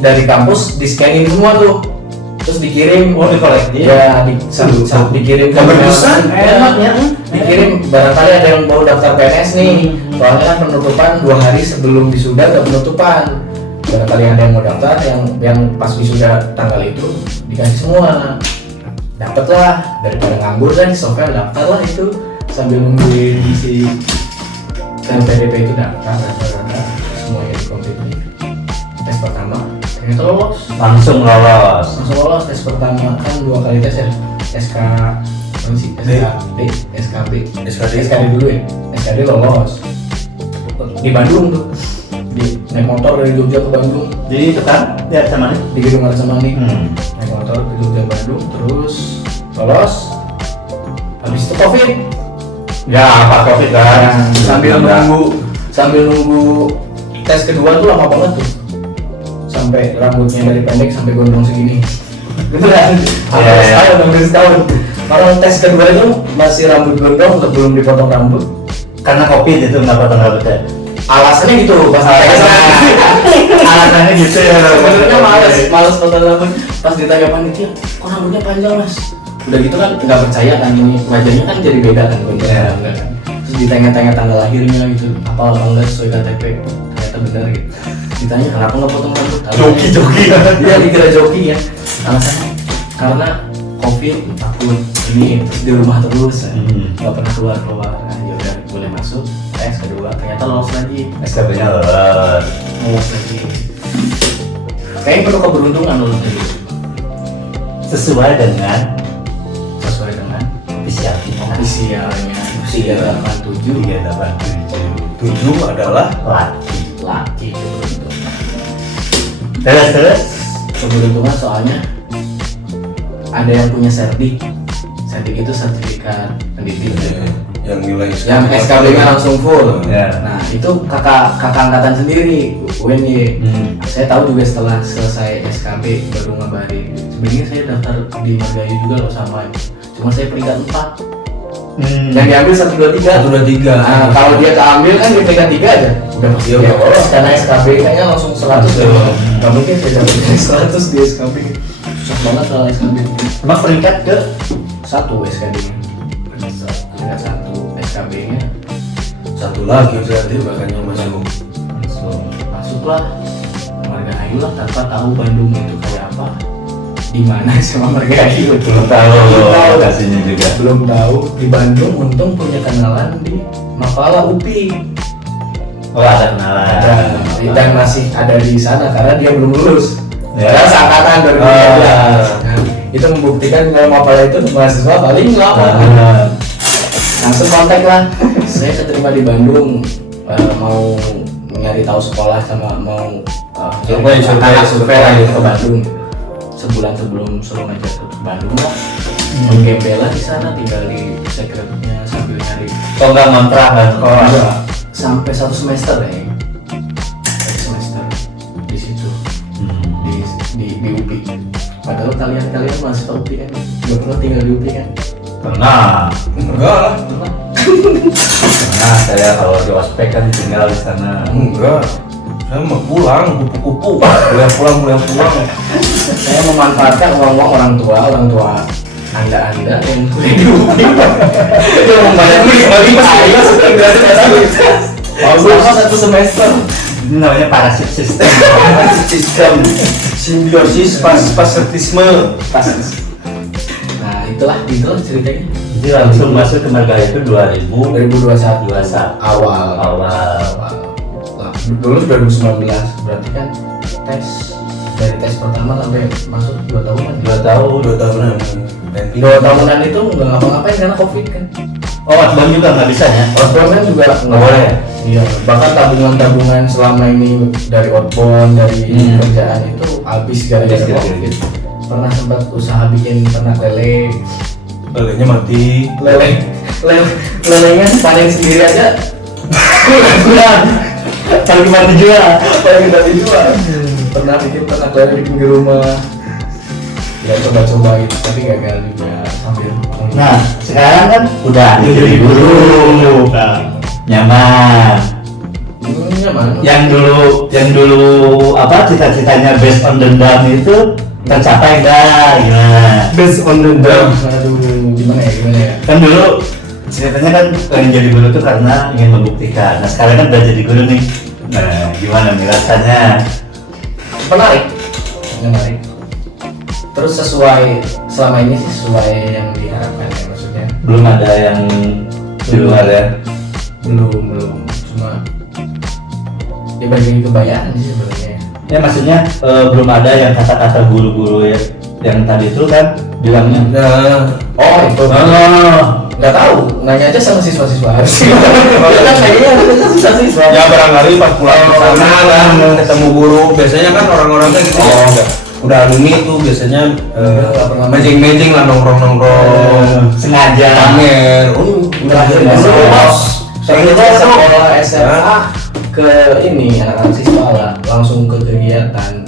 dari kampus di scanning semua tuh, terus dikirim. Oh, dikolektif. Ya, dikirim ke Kepedusan. Enaknya. dikirim barangkali ada yang mau daftar PNS nih. Soalnya kan penutupan 2 hari sebelum wisuda ada penutupan. Barangkali ada yang mau daftar, yang pas wisuda tanggal itu dikasih semua. Dapet lah, daripada nganggur kan, software daftar lah itu sambil nungguin si LPDP itu daftar semuanya dikomplit. Tes pertama ternyata lolos. Langsung lolos. Langsung lolos tes pertama kan 2 kali tes ya. SK apa sih? SKD, SKB, SKD. SKD dulu ya. SKD lolos di Bandung tuh. naik motor dari Jogja ke Bandung Jadi itu kan di Arca Manik. di gedung Arca Manik. Hmm. Naik motor ke Jogja Bandung terus lolos. Habis itu COVID. Ya apa covid kan? Sambil nunggu tes kedua tuh lama banget tuh. Sampai rambutnya dari pendek sampai gondrong segini. Beneran. Hampir setahun. Karena tes kedua itu masih rambut gondrong, belum dipotong rambut. Karena covid itu nggak potong rambutnya. Alasannya gitu pas Alasannya gitu ya. sebenarnya males potong rambut. Pas ditanya panitia, kok rambutnya panjang mas? Udah gitu kan nggak percaya kan, ini wajahnya kan jadi beda kan gondrong Iya. enggak kan. Terus ditanya-tanya tanggal lahirnya gitu, apa enggak sesuai KTP, ternyata benar gitu. Ditanya kenapa nggak potong rambut? Joki. Dia dikira joki ya. Alasannya karena covid, takut ini terus di rumah terus, nggak pernah keluar. Nah, ya udah boleh masuk. Tes kedua ternyata lolos lagi. SKP-nya Lolos lagi. Kayaknya perlu keberuntungan lolos lagi. sesuai dengan Sesuai dengan official kita. ofisialnya 387 7 adalah laki. keberuntungan. Terus Keberuntungan soalnya ada yang punya serdik itu sertifikat pendidik. yang nilai Yang SKB-nya langsung full. Ya. Nah itu kakak angkatan sendiri, UNY. Saya tahu juga setelah selesai SKB baru ngabarin. Sebenarnya saya daftar di Margahayu juga loh sama. Cuma saya peringkat 4. Yang diambil 123. Nah, kalau dia keambil kan di peringkat 3 aja. Udah pasti dia lolos karena SKB kayaknya langsung 100 Betul. ya. Gak mungkin saya dapat 100 di SKB. Susah banget kalau SKB. emang peringkat ke 1 SKB-nya. Peringkat 1 SKB-nya. satu lagi berarti makanya masuk. Masuklah Margahayu lah tanpa tahu Bandung itu kayak apa, di mana sama Margahayu belum tahu lokasinya juga. belum tahu. Di Bandung untung punya kenalan di Mapala UPI Oh ada kenalan. dan masih ada di sana karena dia belum lulus. Ya. Karena seangkatan 2013. Nah, itu membuktikan kalau Mapala itu mahasiswa paling lama. Langsung kontak lah. Saya keterima di Bandung, mau nyari tahu sekolah sama mau Survei ke Bandung. Sebulan sebelum suruh ngajak ke Bandung lah. Menggembela di sana, tinggal di sekretnya sambil nyari. Kok nggak ngontrak kan sekolah? Sampai 1 semester ya. 1 semester di situ di UPI. Padahal kalian masih tahu UPI kan? Gak pernah tinggal di UPI kan? Pernah. Enggak lah. Nah, saya kalau di ospek kan tinggal di sana. Enggak. Saya mau pulang, kupu-kupu. Boleh pulang. Saya memanfaatkan uang orang tua anda yang kuliah di UPI. Yang membayar bagi saya selama 1 semester. Ini namanya parasit sistem. Sistem simbiosis pasifitisme. Nah itulah ceritanya. Jadi langsung masuk ke Margahayu itu 2021 awal. Nah, dulu 2019 berarti kan dari tes pertama sampai masuk 2 tahunan. 2 tahun. 2 tahunan. 2 tahunan itu nggak ngapa-ngapain karena COVID kan. Oh, outbound juga nggak bisa ya? Outbound kan juga nggak boleh. Iya, bahkan tabungan selama ini dari outbound, dari kerjaan itu habis gara-gara Habis, COVID. Pernah sempat usaha bikin ternak lele. Lelenya mati. Lelenya panen sendiri aja. Kurang. Paling gimana dijual? Paling kita dijual. Pernah bikin ternak lele di pinggir rumah. Ya coba-coba gitu, tapi gagal juga sambil. Nah, sekarang kan udah jadi guru. Nyaman. Nyaman. Yang dulu apa cita-citanya based on dendam itu tercapai enggak? Gimana? Based on the Aduh, gimana ya? Kan dulu ceritanya kan pengen jadi guru tuh karena ingin membuktikan. Nah sekarang kan udah jadi guru nih. Nah gimana nih rasanya? Menarik. Terus selama ini sih sesuai yang diharapkan ya, maksudnya. Belum ada yang di luar ya? Belum. Cuma dibagi kebayaan sih sebenarnya. Ya maksudnya belum ada yang kata-kata guru-guru ya yang tadi itu kan bilangnya Oh itu. Nggak tahu nanya aja sama siswa-siswa harus kan kayaknya harusnya siswa-siswa Ya barangkali pas pulang ke sana kan ketemu guru, biasanya kan orang-orang kan gitu udah alumni tuh biasanya mejeng-mejeng lah nongkrong-nongkrong sengaja pamer. udah sekolah SMA ke ini anak-anak siswa lah langsung ke kegiatan.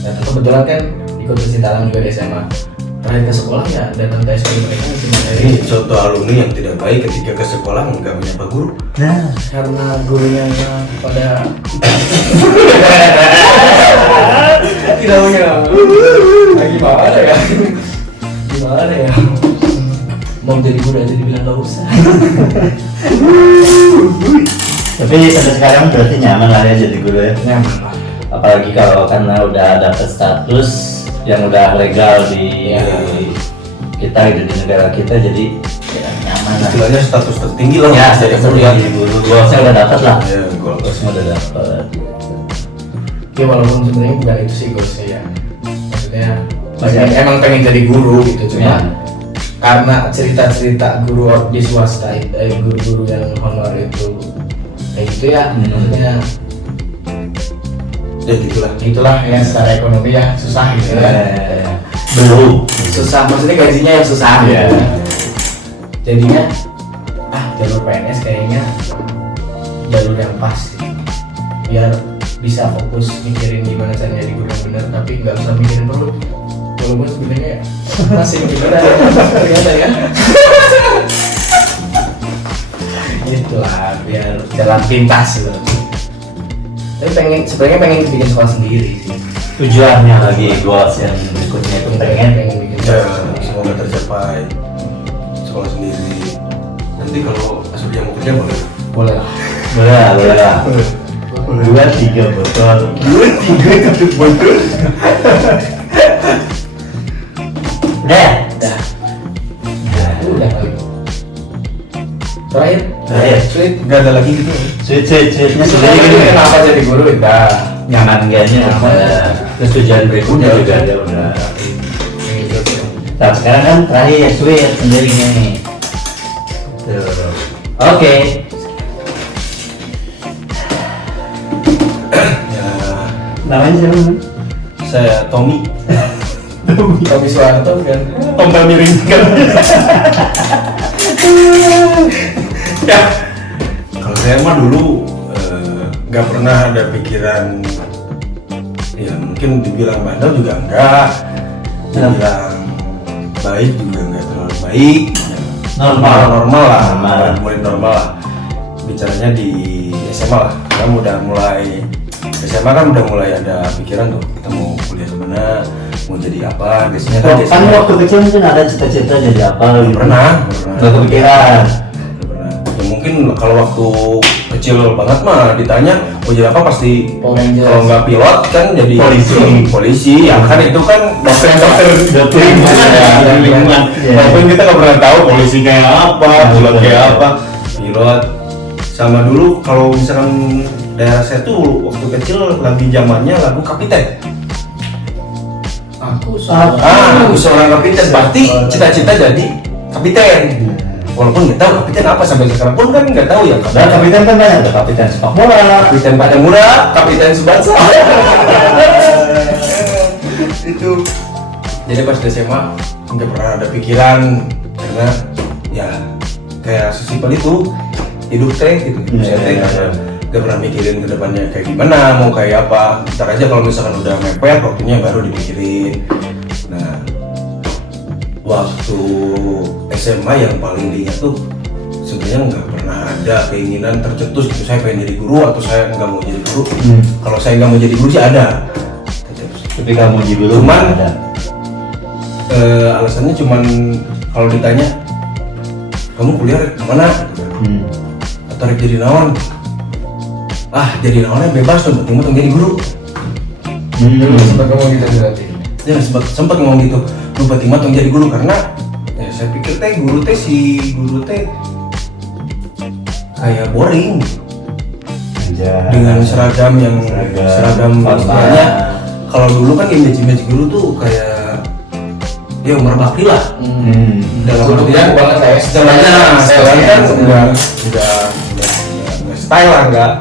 Dan kebetulan kan ikut pecinta alam juga di SMA. Terakhir ke sekolah ya datang ke SPI mereka ngisi materi. Ini contoh alumni yang tidak baik ketika ke sekolah nggak menyapa guru. nah Karena gurunya pada tidak punya gimana ya gimana ya mau jadi guru aja dibilang gak usah. tapi sampai sekarang berarti nyaman lah ya jadi guru ya. Nyaman lah. Apalagi kalau karena udah dapet status yang udah legal di kita gitu, di negara kita, jadi ya, nyaman lah. Istilahnya status tertinggi lah. Ya, jadi status guru ya. jadi guru. Saya udah dapet lah. Ya, gol. Bosnya udah dapet. Ya walaupun sebenarnya bukan itu sih goalsnya ya. Maksudnya Masih emang pengen jadi guru gitu cuma Ya. karena cerita-cerita guru di swasta guru-guru yang honor itu kayak gitu ya. Maksudnya Ya gitulah. itulah ya secara ekonomi ya susah gitu kan. Belum. Susah maksudnya gajinya yang susah Iya. gitu. Jadinya jalur PNS kayaknya jalur yang pas sih. Biar bisa fokus mikirin gimana caranya jadi guru yang benar tapi nggak usah mikirin perlu. Walaupun sebenarnya masih gimana ya. Itulah biar jalan pintas gitu. Tapi sebenarnya pengen bikin sekolah sendiri sih. Tujuannya lagi goals yang berikutnya itu pengen bikin Ya, sekolah sendiri. semoga tercapai sekolah sendiri. Nanti kalau Asudia mau kerja boleh. Boleh lah. boleh lah. 2-3 botol. 2-3 tutup botol. Udah. Dah. Udah kali. Terakhir. Sweet. Nggak ada lagi gitu. Sweet-sweetnya Jadi sendiri gini gini. kenapa jadi guru udah Nyaman enggaknya Nyaman. Terus tujuan berikutnya juga ada udah. Nah sekarang kan terakhir sweet sendirinya nih. Tuh. Oke. Ya, Namanya siapa? saya Tommy. Tommy Suwarto kan. Tombol miring kan. Ya, kalau saya mah dulu nggak pernah ada pikiran, ya mungkin dibilang bandel juga enggak, dibilang baik juga enggak terlalu baik, Normal. normal lah, Normal. murid normal lah. Bicaranya di SMA lah, kan udah mulai SMA kan udah mulai ada pikiran tuh kita mau kuliah kemana, mau jadi apa, biasanya kan di Kan SMA. waktu kecil mungkin ada cita-cita jadi apa gitu. Pernah. Nggak kepikiran. Pernah. Ya, mungkin kalau waktu kecil banget mah ditanya mau jadi apa pasti Power Rangers. kalau nggak pilot kan jadi polisi ya kan itu kan dokter lingkungan walaupun kita nggak pernah tahu polisi kayak apa pilot kayak apa pilot sama dulu kalau misalkan daerah saya tuh waktu kecil lagi zamannya lagu Kapiten. Aku Aku seorang kapiten berarti cita-cita jadi kapiten. Walaupun nggak tahu kapiten apa sampai sekarang pun kan nggak tahu ya. Dan kapiten kan banyak, ada kapiten sepak bola, Kapiten Patamura, Kapiten Subatsa. itu. Jadi pas di SMA nggak pernah ada pikiran karena ya kayak sesimpel itu hidup teh gitu. Saya teh nggak pernah mikirin ke depannya kayak gimana, mau kayak apa. Ntar aja kalau misalkan udah mepet waktunya baru dipikirin. Nah, waktu SMA yang paling diingat tuh sebenarnya nggak pernah ada keinginan tercetus gitu saya pengen jadi guru atau saya nggak mau jadi guru. Kalau saya nggak mau jadi guru sih ada. tapi kamu di dulu Cuman- ada. Alasannya cuman kalau ditanya kamu kuliah kemana? Atau rek jadi naon? Jadi naonnya bebas tuh, penting mah jadi guru. Dulu sempat ngomong gitu berarti. Ya sempat ngomong gitu, lu penting mah jadi guru karena ya saya pikir teh guru teh kayak boring dengan seragam yang seragam Formal. istilahnya. Kalau dulu kan image guru tuh kayak dia umur bakti lah. Dalam Kudu artian banget lah ya. setelah kan udah style lah, enggak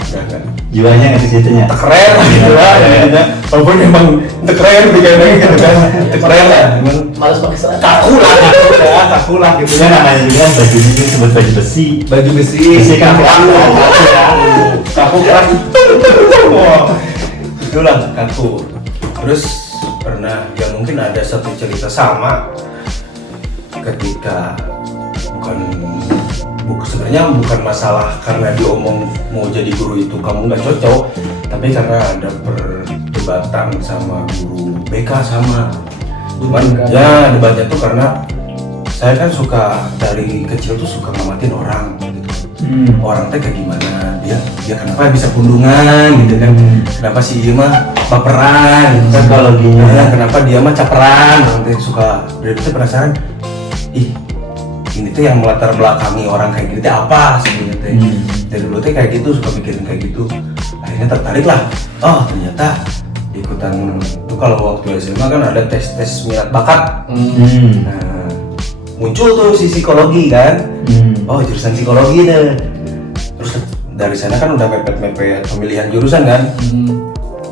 Jiwanya nggak ke situnya. keren gitu lah ya. Walaupun memang keren bikinnya gitu kan, keren lah, cuman Males pakai celana. kaku lah gitu Itu namanya juga baju ini disebut baju besi. baju besi Kan kaku. kaku keras itulah kaku. Terus pernah ya mungkin ada satu cerita sama ketika sebenarnya bukan masalah karena dia omong mau jadi guru itu kamu nggak cocok, tapi karena ada perdebatan sama guru BK sama cuman ya debatnya tuh karena saya kan suka dari kecil tuh suka ngamatin orang gitu. Orang teh kayak gimana, dia kenapa bisa pundungan gitu kan, kenapa sih dia mah baperan gitu kan, Psikologinya. kenapa dia mah caperan, nanti suka dari itu penasaran, ini tuh yang melatar belakangi orang kayak gitu apa sebenarnya teh. Dari dulu teh kayak gitu, suka mikirin kayak gitu, akhirnya tertarik lah. Oh ternyata ikutan tuh kalau waktu SMA kan ada tes minat bakat. Nah muncul tuh si psikologi kan. Oh jurusan psikologi deh. Terus dari sana kan udah mepet pemilihan jurusan kan.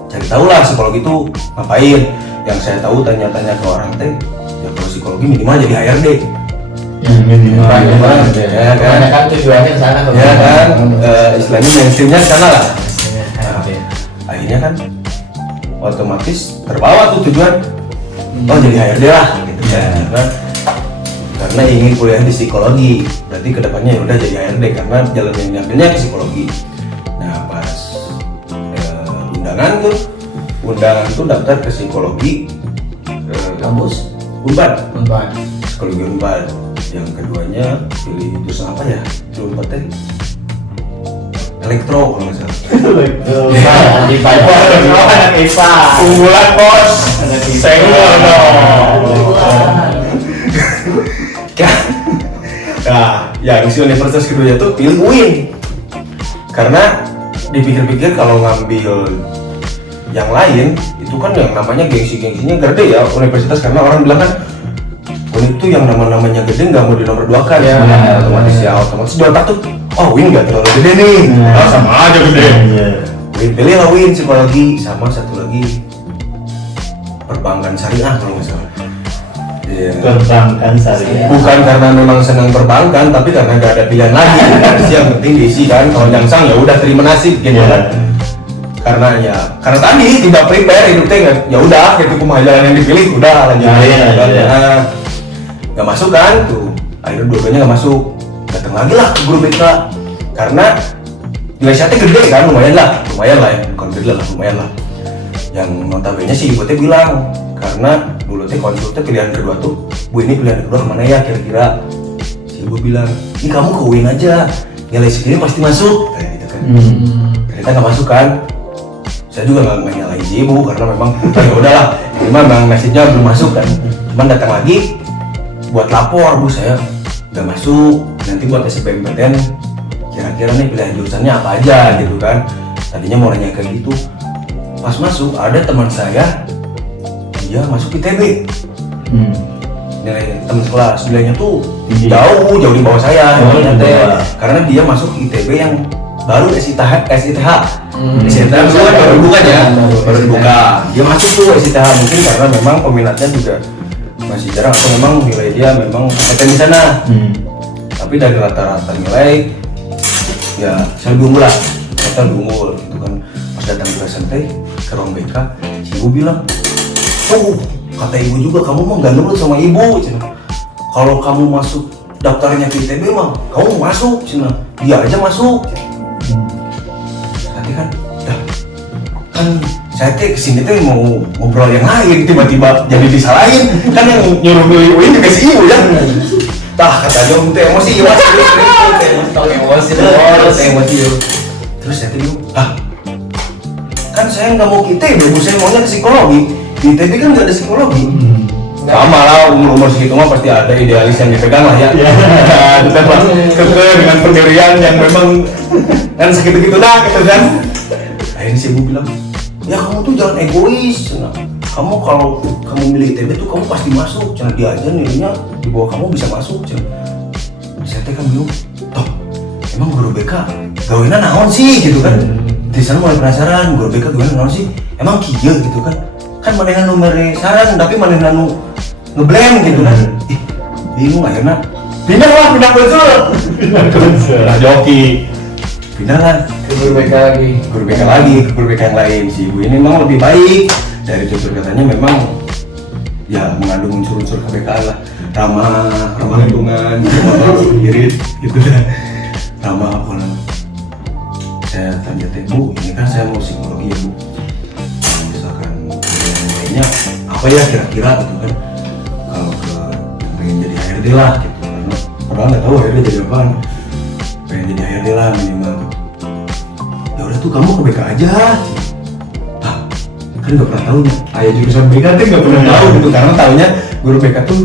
Cari tahu lah psikologi itu ngapain. Yang saya tahu tanya-tanya ke orang teh, ya kalau psikologi minimal jadi HRD. Minimal. Ya kan. Kebanyakan tujuannya ke sana. Ya kan, istilahnya mainstreamnya ke sana lah. Akhirnya kan otomatis terbawa tuh tujuan. Oh jadi HRD lah gitu kan. Karena ingin kuliah di psikologi, berarti kedepannya ya udah jadi HRD karena jalan yang diambilnya ke psikologi. Nah pas undangan tuh daftar ke psikologi Kampus Unpad, Unpad. psikologi Unpad. Yang keduanya pilih jurusan apa ya? Unpad teh elektro kalau nggak salah. Di Fiverr. Anak IPA. Unggulan bos, senggol dong. Nah, yang si universitas kedua tuh pilih UIN karena dipikir-pikir kalau ngambil yang lain itu kan yang namanya gengsinya gede ya universitas, karena orang bilang kan UIN itu yang namanya gede nggak mau di nomor 2 kan ya, otomatis di otak tuh oh UIN nggak terlalu gede nih, sama aja gede. UIN pilih lah UIN psikologi, sama satu lagi perbankan syariah kalau nggak salah. Perbankan syariah. Bukan karena memang senang perbankan, tapi karena gak ada pilihan lagi. Yang penting diisi kan, kalau nyangsang ya udah terima nasib gitu kan. Karena tadi tidak prepare hidupnya, ya udah gitu kumaha jalan yang dipilih udah lanjut aja. Gak masuk kan tuh, akhirnya dua-duanya gak masuk. Datang lagi lah ke guru BK karena nilai syaratnya gede kan, lumayan lah ya, bukan gede lah, lumayan lah. Yang notabene sih ibu teh bilang, karena dulu teh konsultnya pilihan kedua tuh, Bu ini pilihan kedua kemana ya kira-kira? Si ibu bilang, ini kamu ke UIN aja, nilai segini pasti masuk, kayak gitu kan. Ternyata nggak masuk kan? Saya juga nggak nyalain si ibu karena memang ya udahlah, ini memang nasibnya belum masuk kan. Cuman datang lagi buat lapor, Bu saya nggak masuk, nanti buat SBMPTN kira-kira nih pilihan jurusannya apa aja gitu kan. Tadinya mau nanya kayak gitu, pas masuk ada teman saya dia masuk ITB. Nilai teman sekelas nilainya tuh jauh di bawah saya, karena dia masuk ITB yang baru SITH. SITH itu kan baru buka ya, baru dibuka. Dia masuk tuh SITH mungkin karena memang peminatnya juga masih jarang atau memang nilai dia memang kompeten di sana. Tapi dari rata-rata nilai ya saya lebih unggul lah, ternyata lebih unggul gitu kan. Pas datang ke SMT ke ruang BK, si ibu bilang, oh kata ibu juga kamu mau gak nurut sama ibu cina. Kalau kamu masuk daftarnya ke ITB mah kamu masuk cina, dia aja masuk cina. Nanti kan kan saya kesini mau ngobrol yang lain, tiba-tiba jadi disalahin kan, yang nyuruh milih UIN juga si ibu ya. Katanya untuk emosi terus saya bingung, kan saya nggak mau ke ITB, saya maunya ke psikologi. Di ITB kan nggak ada psikologi. Sama lah, umur segitu mah pasti ada idealis yang dipegang lah ya. Kita keke dengan pendirian yang memang kan segitu-gitu dah gitu kan. Akhirnya si ibu bilang, ya kamu tuh jangan egois. kamu kalau kamu milih ITB tuh kamu pasti masuk, cina dia aja nilainya di bawah kamu bisa masuk, cina. Saya teh kan bingung, toh emang guru BK gawena naon sih gitu kan? Di sana mulai penasaran, guru BK gawena naon sih? Emang kieu gitu kan? Kan manehna nu mere saran tapi manehna nu ngeblend gitu kan? Ih, bingung akhirnya pindah betul. Nah, joki. Pindah lah ke guru BK lagi. Ke guru BK yang lain. Si ibu ini memang lebih baik dari tutur katanya, memang ya mengandung unsur-unsur KBK lah, ramah lingkungan, irit gitu lah, ramah apa namanya. Saya tanya teh, Bu, ini kan saya mau psikologi ya Bu, misalkan lainnya apa ya kira-kira gitu kan, kalau pengen jadi HRD lah gitu, karena padahal nggak tahu HRD jadi apaan, pengen jadi HRD lah minimal. Ya udah tuh kamu ke BK aja. Kan nggak pernah tahu nih, ayah jurusan BK tuh nggak pernah tahu gitu, karena tahunya guru BK tuh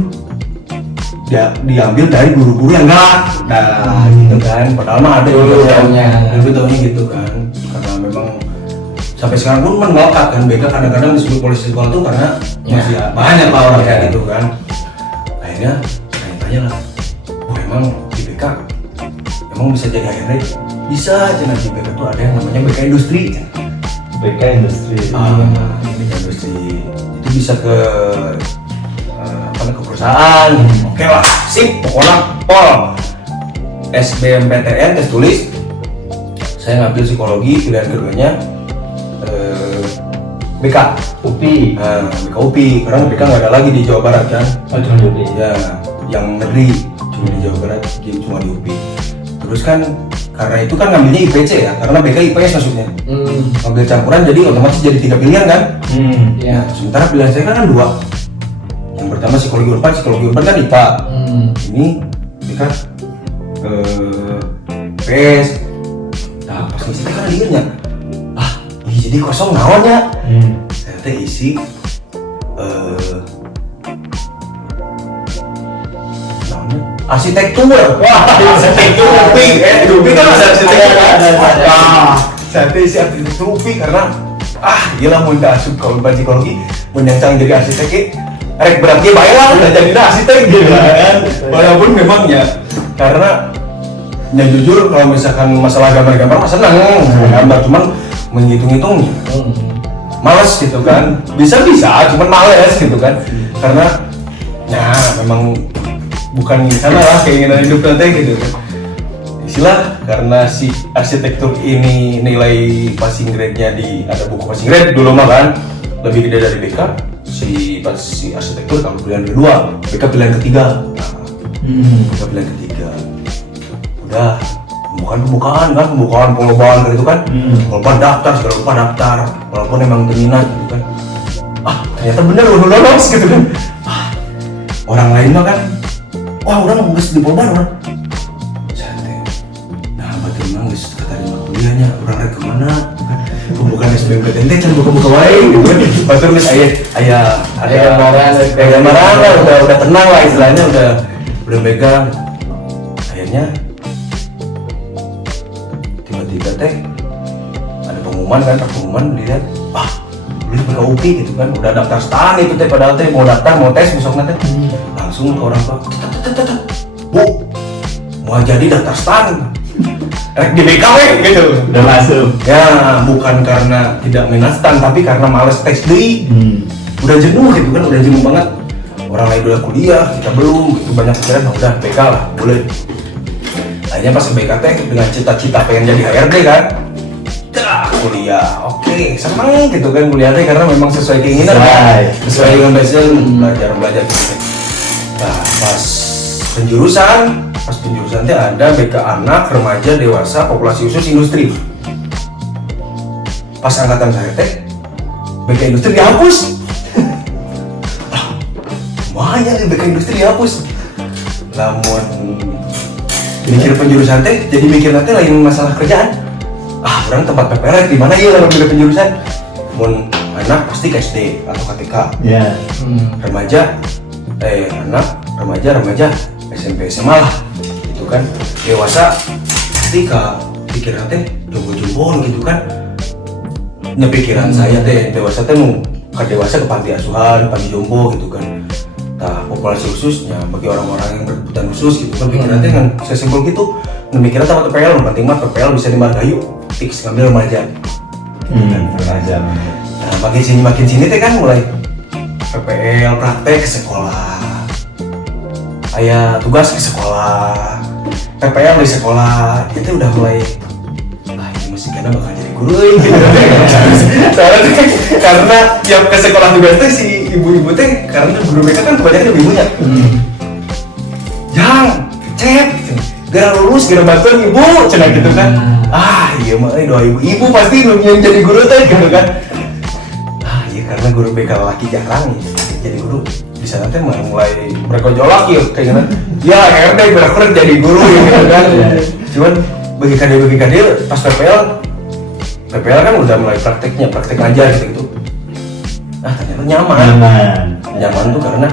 diambil dari guru-guru yang enggak, nah gitu kan, padahal mah ada dulu tahunya gitu kan, karena memang sampai sekarang pun melekat kan BK kadang-kadang disebut polisi sekolah tuh karena masih banyak lah orang kayak gitu kan. Akhirnya tanya lah, oh emang di BK emang bisa jadi HRD? Bisa, jangan di BK tuh ada yang namanya BK industri. BK industri. BK industri itu bisa ke ke perusahaan. Oke lah, sip, pokoknya pol SBMPTN tes tulis. Saya ngambil psikologi, pilihan keduanya BK UPI. BK UPI, karena BK nggak ada lagi di Jawa Barat kan. Oh, cuma UPI. Ya, yang negeri cuma di Jawa Barat, jadi cuma di UPI. Terus kan karena itu kan ngambilnya IPC ya, karena BK IPS masuknya. Ngambil campuran jadi otomatis jadi 3 pilihan kan. Ya. Sementara pilihan saya kan 2. Yang pertama psikologi Unpad kan IPA. Ini BK IPS. Nah pas ngisi kan dia nya, ini jadi kosong naonnya. Saya teh isi arsitektur. Wah, arsitektur UPI kan ada arsitektur kan. Saya isi arsitektur UPI karena iyalah mun teu asup ka Unpad psikologi, mun yang cang jadi arsitek rek berarti bae lah udah jadi arsitek gitu kan. Walaupun memang ya karena yang jujur kalau misalkan masalah gambar-gambar mah senang gambar, cuman menghitung-hitung males gitu kan. Bisa cuman males gitu kan. Karena ya memang bukan di sana lah keinginan hidup nanti gitu kan. Istilah karena si arsitektur ini nilai passing grade-nya ada buku passing grade dulu mah kan lebih gede dari BK. Si arsitektur kalau pilihan kedua, BK pilihan ketiga. BK pilihan ketiga. Udah pembukaan pengelobaan gitu kan. Pengelobaan daftar, segala lupa daftar. Walaupun emang terminat gitu kan. Ternyata bener udah lolos gitu kan. Orang lain mah kan, wah orang nggak di polban orang. Nah betul memang nggak keterima kuliahnya, orang rek kemana? Pembukaan SBMPTN can buka-buka wae gitu kan. Betul mis ayah gambaran lah, udah tenang lah istilahnya, udah megang. Akhirnya tiba-tiba teh ada pengumuman dilihat, lu di BK UPI gitu kan, udah daftar stan itu teh, padahal teh mau daftar mau tes besok nanti langsung ke orang tua, Bu, mau jadi daftar stan rek di BKW gitu. Udah masuk. Ya bukan karena tidak minat stan, tapi karena males tes deui. Udah jenuh gitu kan, udah jenuh banget. Orang lain udah kuliah, kita belum, gitu banyak pikiran, udah BK lah, boleh. Akhirnya pas ke BK teh dengan cita-cita pengen jadi HRD kan. Kuliah, oke, seneng gitu kan kuliah teh karena memang sesuai keinginan kan. Sesuai dengan passion, belajar gitu. Nah, pas penjurusan teh ada BK anak, remaja, dewasa, populasi khusus, industri. Pas angkatan saya teh BK industri dihapus. Lumayan BK industri dihapus. Namun mikir penjurusan teh jadi mikir nanti lain masalah kerjaan. Orang tempat PPR di mana ya kalau pilih penjurusan? Mun anak pasti ke SD atau KTK. Ya. Remaja, remaja SMP SMA lah, gitu kan. Dewasa pasti pikiran teh jomblo-jomblo gitu kan. Pikiran saya teh dewasa teh dewasa ke panti asuhan, panti jompo gitu kan. Nah, populasi khususnya bagi orang-orang yang berkebutuhan khusus gitu kan, pikiran dengan sesimpel gitu, mikirnya sama PPL, penting mah PPL bisa dimargayu, fix ngambil remaja. Remaja. Nah, makin sini teh kan mulai PPL praktek ke sekolah, aya tugas ke sekolah, PPL di sekolah, itu udah mulai ini mesti karena bakal jadi guru gitu. Soalnya karena yang ke sekolah tugas teh si ibu-ibu teh, karena guru mereka kan kebanyakan ibu-ibunya. Jang, cek, gara lulus, gara bantuan ibu, cenah gitu kan. Iya mah doa ibu pasti yang jadi guru teh gitu kan. Iya karena guru BK laki jarang ya, jadi guru di sana teh mulai bergejolak ya kayaknya. Ya RD berakor jadi guru ya gitu kan. Cuman bagi kadil pas PPL kan udah mulai praktek ngajar gitu. Ternyata nyaman tuh karena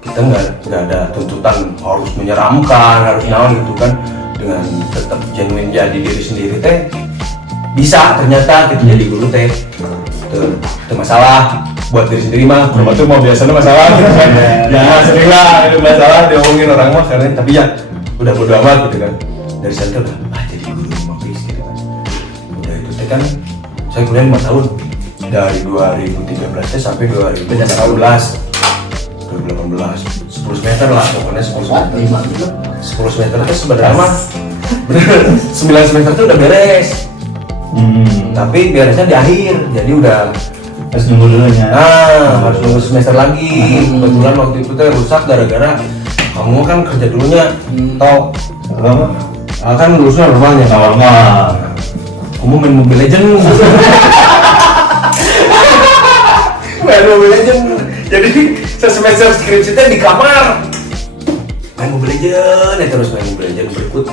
kita nggak ada tuntutan harus menyeramkan, harus naon gitu kan, dengan tetap genuine jadi diri sendiri teh bisa ternyata gitu jadi guru teh itu masalah buat diri sendiri mah, kalau tuh mau biasanya masalah gitu kan, ya sering lah itu masalah diomongin orang mah karena tapi ya udah bodo amat gitu kan. Dari sana udah jadi guru mah please gitu kan. Udah itu teh kan saya kuliah 5 tahun dari 2013 sampai 2018 10 semester lah pokoknya 10 semester 10 semester itu sebenarnya mah 9 semester itu udah beres. Tapi beresnya di akhir, jadi udah harus nunggu dulunya. Harus nunggu semester lagi. Kebetulan waktu itu teh rusak gara-gara kamu kan kerja dulunya tau kan lulusnya normalnya normal. Kamu main Mobile Legend. Main Mobile Legend. Jadi semester skripsi teh di kamar main Mobile Legend, terus main Mobile Legend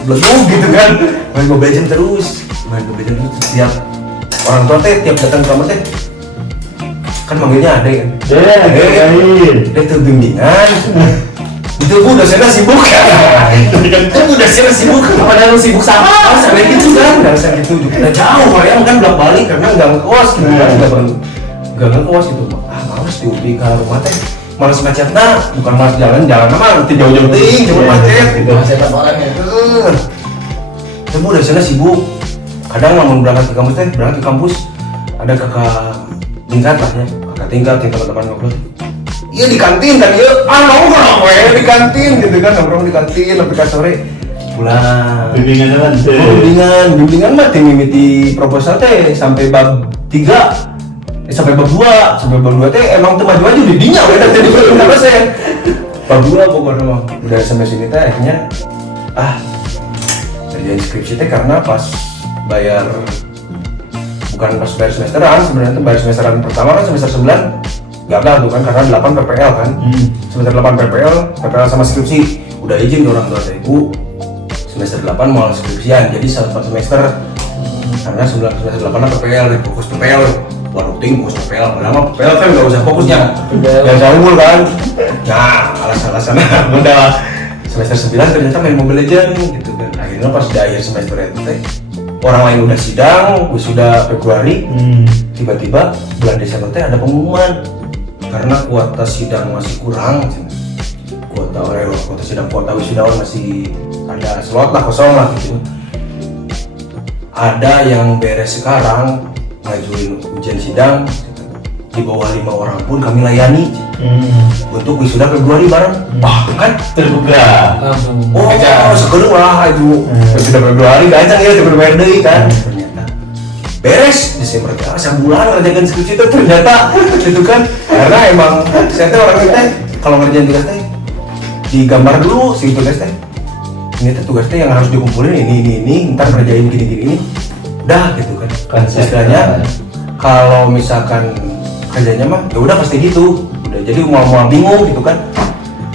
beleduk gitu kan, main Mobile Legend terus tiap orang tua teh tiap datang ke kamar teh kan manggilnya adek kan, dia tuh bimbingan. Itu bu dosennya sibuk kan, itu dosennya sibuk, padahal lu sibuk sama, sampai gitu kan, nggak usah gitu, udah jauh, Korea kan bolak balik karena nggak ngekos gitu kan, nggak ngekos gitu, males diundi ke rumah teh, males macet bukan males jalan mah, nanti jauh-jauh ting, cuma macet gitu, Macetan orangnya. Itu bu dosennya sibuk, kadang mau berangkat ke kampus, ada kakak tingkat lah ya, kakak tingkat yang teman-teman ngobrol. Iya di kantin kan, nongkrong di kantin gitu kan, nongkrong di kantin sampai ke sore pulang. Bimbingan mah tim mimiti proposal teh sampai bab 3 sampai bab 2 teh emang tuh maju di dinya udah jadi berapa saya bab 2 pokoknya mah udah sampai sini teh akhirnya kerjaan skripsi teh karena pas bayar bukan pas bayar semesteran, sebenarnya tuh bayar semesteran pertama kan semester 9 gagal tuh kan karena 8 PPL kan. Semester 8 PPL sama skripsi udah izin orang tua saya, Bu semester 8 mau skripsian jadi 1 semester karena semester 8 PPL fokus PPL waduh ting fokus PPL padahal PPL kan nggak usah fokusnya yang jauh kan. Nah alasan-alasan udah semester 9 ternyata main Mobile Legend gitu kan. Akhirnya pas di akhir semester itu teh orang lain udah sidang wisuda Februari, tiba-tiba bulan Desember teh ada pengumuman karena kuota sidang masih kurang, kuota sidang kuota wisudawan masih ada slot lah kosong lah gitu. Ada yang beres sekarang ngajuin ujian sidang di bawah 5 orang pun kami layani untuk wisuda Februari bareng. Kan terbuka Langsung. Sekarang lah itu wisuda Februari gacang ya Februari deh kan. Ternyata beres Desember sebulan ngerjakan skripsi itu ternyata gitu kan, karena emang saya tuh orang kita kalau ngerjain tugas teh digambar dulu si tugas teh, ini tuh tugas teh yang harus dikumpulin ini ntar ngerjain gini udah gitu kan. Istilahnya kalau misalkan kerjanya mah ya udah pasti gitu, udah jadi mau bingung gitu kan,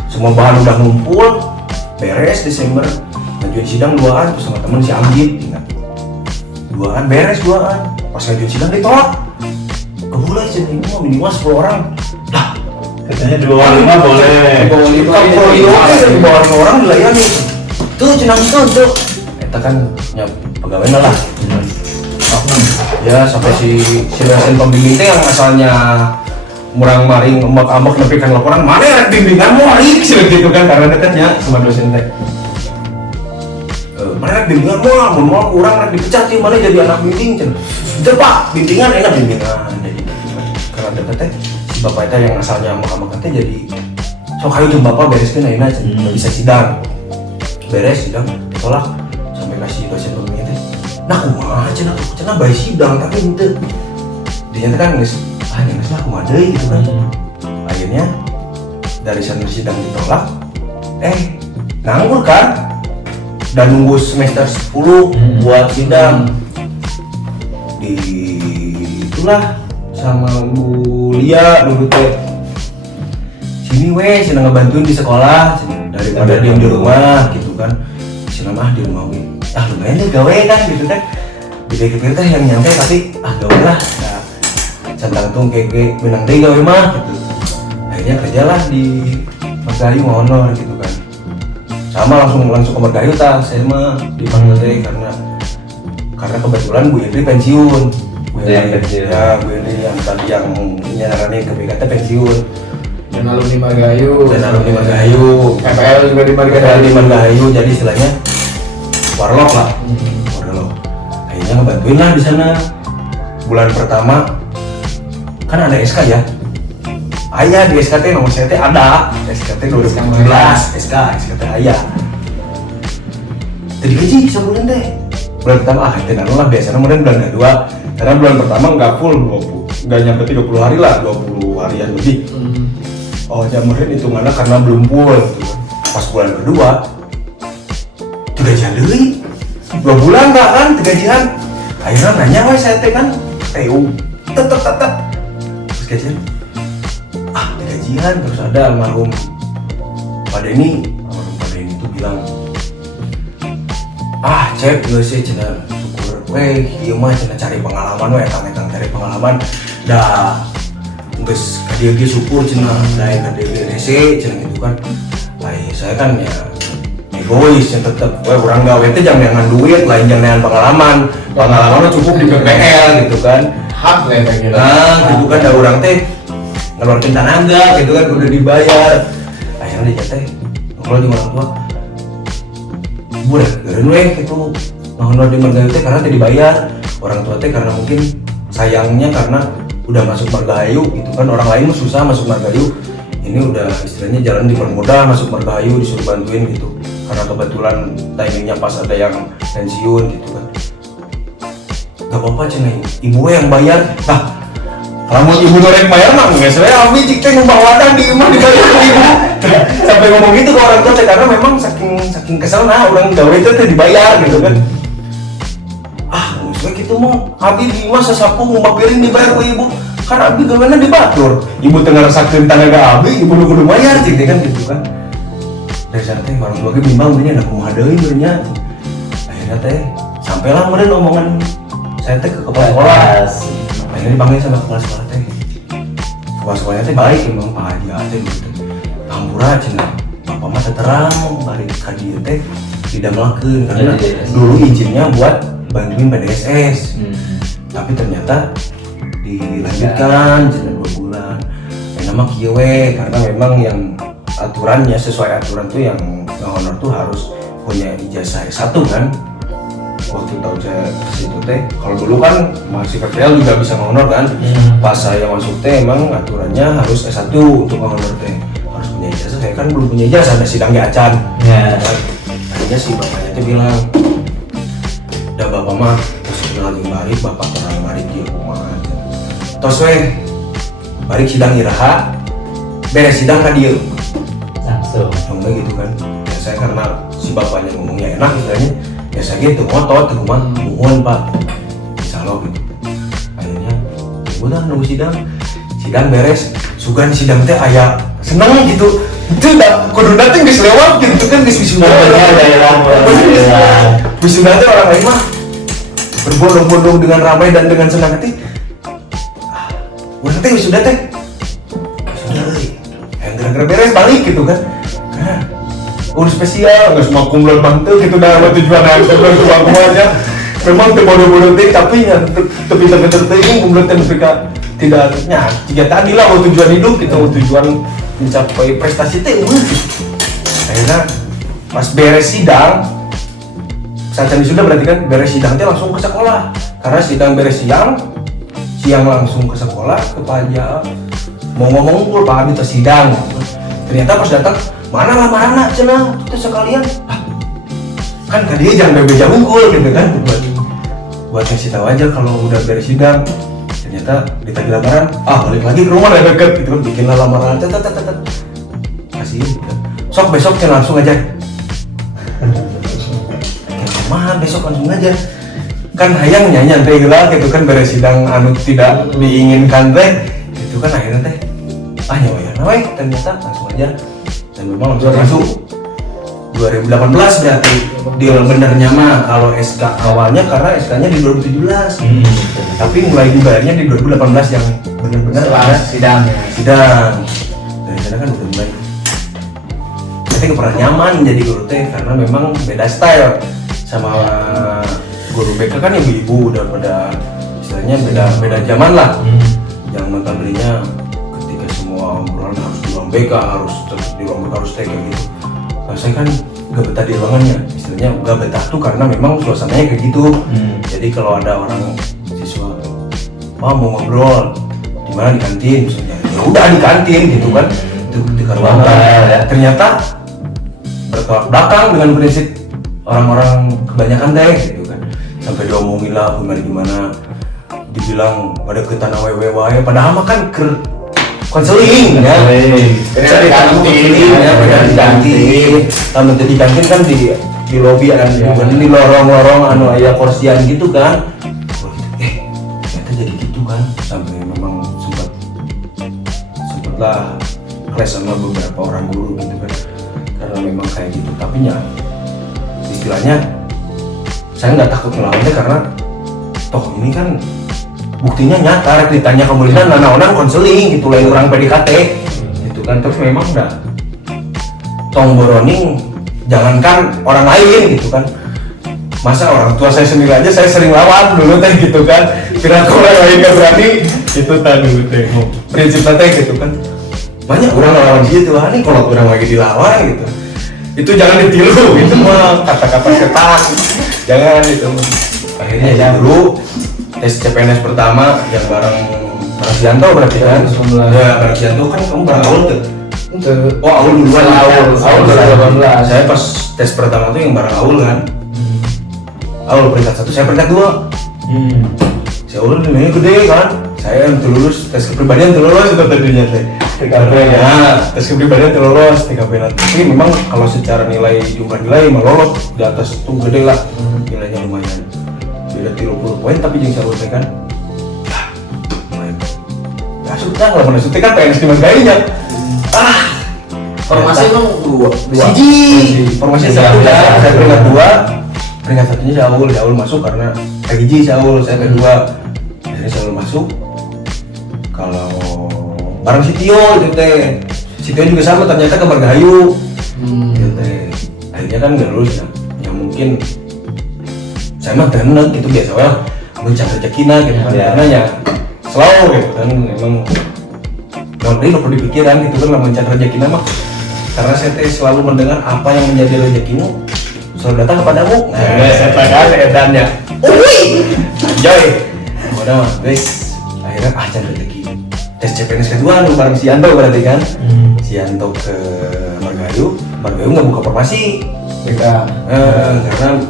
semua bahan udah ngumpul beres Desember ngajuin sidang 2an terus sama temen si Anggit ingat 2an beres 2an pas ngajuin sidang ditolak boleh sih ini mau minimal 10 orang lah katanya di bawah 5 boleh di bawah 5 orang dilayani tuh cenang tuh kita kan ya pegawai lah Ya sampai si dosen pembimbing teh yang asalnya murang maring ambak nepikan laporan mana yang bimbingan mau sih gitu kan karena dekatnya sama dosen teh. Mana bimbingan mau kurang dipecat sih mana jadi anak bimbing cen. Betul Pak, bimbingan enak bimbingan jadi karena deket teh si bapak teh yang asalnya ambak teh jadi sok hayu jeung bapak bereskeun ayeuna cen bisa sidang. Beres sidang ditolak sampai kasih dosen pembimbing teh. Nah kumaha cenah bae sidang tapi henteu. Dinya teh kan geus geus lah kumaha deui gitu kan. Akhirnya dari sana sidang ditolak. Nganggur kan? Dan nunggu semester 10 buat sidang. Di itulah sama Bu Lia dulu teh. Sini weh, sini ngebantuin di sekolah daripada diem di rumah gitu kan. Sini mah di rumah weh. Lumayan deh gawe kan gitu kan. Pikir-pikir teh yang nyantai tapi gawe lah. Centang tung kayak benang deh gawe mah gitu. Akhirnya kerjalah di Margahayu honor gitu kan. Sama langsung ke Margahayu saya mah dipanggil teh karena kebetulan Bu Indri pensiun. Bu Indri yang tadi yang nyaranin ke BKT pensiun. Dan alumni Margahayu. PPL juga di Margahayu. Jadi istilahnya warlock lah. Akhirnya ngebantuin lah di sana. Bulan pertama kan ada SK ya. Ayah di SKT nomor saya ada SKT 2017 SKT ayah. Tadi gaji sebulan deh. Bulan pertama itu lah biasanya kemudian bulan kedua karena bulan pertama nggak full 20 nggak nyampe 30 hari lah 20 harian lebih. Kemudian hitungannya karena belum full gitu. Pas bulan kedua itu gajian deui 2 bulan nggak kan gajian. Akhirnya nanya wah saya teh kan TU tetep terus gajian gajian terus ada almarhum Pak Denny itu bilang cek gue sih cenah syukur weh ieu mah cenah cari pengalaman weh kang cari pengalaman dah geus ka dieu ge syukur cenah lain ka dieu rese cenah gitu kan. Saya kan ya egois yang tetep urang gawe teh jangan dengan duit lain jangan dengan pengalaman cukup di PPL gitu kan hak lah kayak gitu. Gitu kan da urang teh ngeluarin tenaga gitu kan udah dibayar. Akhirnya dia teh ngobrol di orang tua boleh gareun weh gitu ngobrol di Margahayu teh karena teh dibayar orang tua teh karena mungkin sayangnya karena udah masuk Margahayu gitu kan orang lain mah susah masuk Margahayu ini udah istilahnya jalan dipermudah masuk Margahayu disuruh bantuin gitu karena kebetulan timingnya pas ada yang pensiun gitu kan. Gak apa-apa cenah ibu yang bayar. Kalau ibu goreng bayar mah nggak saya ambil cik teh numpang wadah di rumah dibayar ke ibu. Sampai ngomong gitu ke orang tua teh karena memang saking kesel orang gawe itu teh dibayar gitu kan. Maksudnya gitu mah abi di rumah sasapu ngumbak piring dibayar ke ibu. Kan abi gaweana dibatur. Ibu teu ngarasakeun tenaga abi, ibu kudu bayar cik teh kan gitu kan. Dari sana teh orang tua ge bimbang beurnya da kumaha deui beurnya. Akhirnya teh sampailah meureun omongan saya teh ke kepala sekolah. Akhirnya dipanggil sama kepala sekolah teh. Kepala sekolahnya teh baik emang Pak Haji teh gitu. Hampura cenah. Bapak mah teh terang bari ka dieu teh didamelakeun karena dulu izinnya buat bantuin PDSS. Tapi ternyata dilanjutkan cenah 2 bulan. Nama kieu we karena memang yang aturannya sesuai aturan tuh yang honor tuh harus punya ijazah S1 kan. Waktu tahun saya situ teh, kalau dulu kan masih PPL juga bisa honor kan. Pas saya masuk teh emang aturannya harus S1 untuk honor teh. Harus punya ijazah, saya kan belum punya ijazah, ada sidang di Acan. Akhirnya si bapaknya teh bilang, "Da bapak mah terus kenal jeung bari, bapak kenal bari dieu kumaha." Tos we bari sidang iraha, beres sidang ka dieu. Langsung gitu kan. Ya saya karena si bapaknya ngomongnya enak istilahnya. Ya saya gitu ngotot ke rumah mohon Pak insya Allah gitu. Akhirnya udah nunggu sidang beres sugan sidang teh aya seneng gitu itu udah kudu nanti geus lewat gitu kan geus wisuda wisuda teh orang lain mah berbondong-bondong dengan ramai dan dengan senang hati. Urang teh wisuda teh yang gara-gara beres balik gitu kan. Urus spesial, nggak semua kumlot mantu gitu dah buat tujuan yang sebelum tujuan semuanya. memang bodoh-bodoh teh tapi nya tapi teh menurut mereka tidak nya tiga tadi lah tujuan hidup gitu, tujuan mencapai prestasi teh akhirnya pas beres sidang saat ini sudah berarti kan beres sidang teh langsung ke sekolah karena sidang beres siang langsung ke sekolah ke pajak mau ngomong pul Pak Abi sidang ternyata pas datang mana lamaran cenah kita sekalian kan dia jangan bebeja unggul gitu kan buat ngasih tahu aja kalau udah beres sidang ternyata ditagih lamaran balik lagi ke rumah udah deket gitu kan bikinlah lamaran kasih gitu. Sok besok kan langsung aja mah besok langsung aja kan hayang nyanyi teh gitu kan beres sidang anu tidak diinginkan teh itu kan akhirnya teh nyawa ternyata langsung aja dan memang langsung masuk 2018 berarti deal benernya mah kalau SK awalnya karena SK-nya di 2017 tapi mulai dibayarnya di 2018 yang benar-benar setelah sidang dari sana kan udah mulai tapi pernah nyaman jadi guru teh karena memang beda style sama guru BK kan ibu-ibu udah pada istilahnya beda zaman lah yang notabene ketika semua obrolan harus di ruang BK harus stay kayak gitu. Nah, saya kan gak betah di ruangannya, istilahnya gak betah tuh karena memang suasananya kayak gitu. Jadi kalau ada orang siswa mau ngobrol di mana di kantin misalnya, ya udah di kantin gitu kan, di ruangan. Ternyata bertolak belakang dengan prinsip orang-orang kebanyakan deh gitu kan, sampai diomongin lah gimana dibilang pada ketan wae padahal mah kan konseling ya. Cari kantin kan di lobi kan, bukan di lorong-lorong anu aya kursian gitu kan. Ternyata jadi gitu kan, sampai memang sempatlah kelas sama beberapa orang guru gitu kan, karena memang kayak gitu. Tapi ya istilahnya saya nggak takut melawannya karena toh ini kan buktinya nyata, ditanya kemudian nana-nana konseling gitu lain orang PDKT gitu kan. Terus memang udah tong boroning jangankan orang lain gitu kan, masa orang tua saya sendiri aja saya sering lawan dulu teh gitu kan, kira orang lain gak berani itu tadi dulu teh prinsipnya teh gitu kan. Banyak orang lawan dia tuh, nih kalau orang lagi dilawan gitu itu jangan ditiru, itu mah kata-kata setan jangan itu. Akhirnya ya dulu tes CPNS pertama yang bareng Sianto berarti kan? Ya, bareng Sianto kan kamu bareng Aul tuh? Oh, Aul duluan. Aul 2018. Saya pas tes pertama tuh yang bareng Aul kan? Aul peringkat 1, saya peringkat 2. Si Aul nilainya gede kan? Saya yang lulus, tes kepribadian lulus itu tadinya teh. TKP ya, tes kepribadian lulus TKP nanti. Tapi memang kalau secara nilai jumlah nilai emang lolos di atas tuh gede lah, nilainya lumayan. Beda 30 poin tapi yang saya urutkan ya sudah lah mana sudah kan PNS di Manggainya formasi emang dua formasi saya peringkat 2 peringkat 1-nya Syaul masuk karena hiji Syaul, saya kedua akhirnya Syaul masuk. Kalau bareng Sitio itu teh Sitio juga sama ternyata ke Margahayu gitu teh akhirnya kan gak lulus ya mungkin saya mah tenan itu biasa lah mencari rezekina gitu kan karena ya selalu gitu kan memang nggak perlu dipikiran gitu kan mencari rezekina mah karena saya selalu mendengar apa yang menjadi rezekimu selalu datang kepadamu. Saya kan edannya anjay udah mah guys akhirnya cari rezeki tes CPNS kedua bareng Sianto berarti kan Sianto ke Margahayu nggak buka formasi mereka karena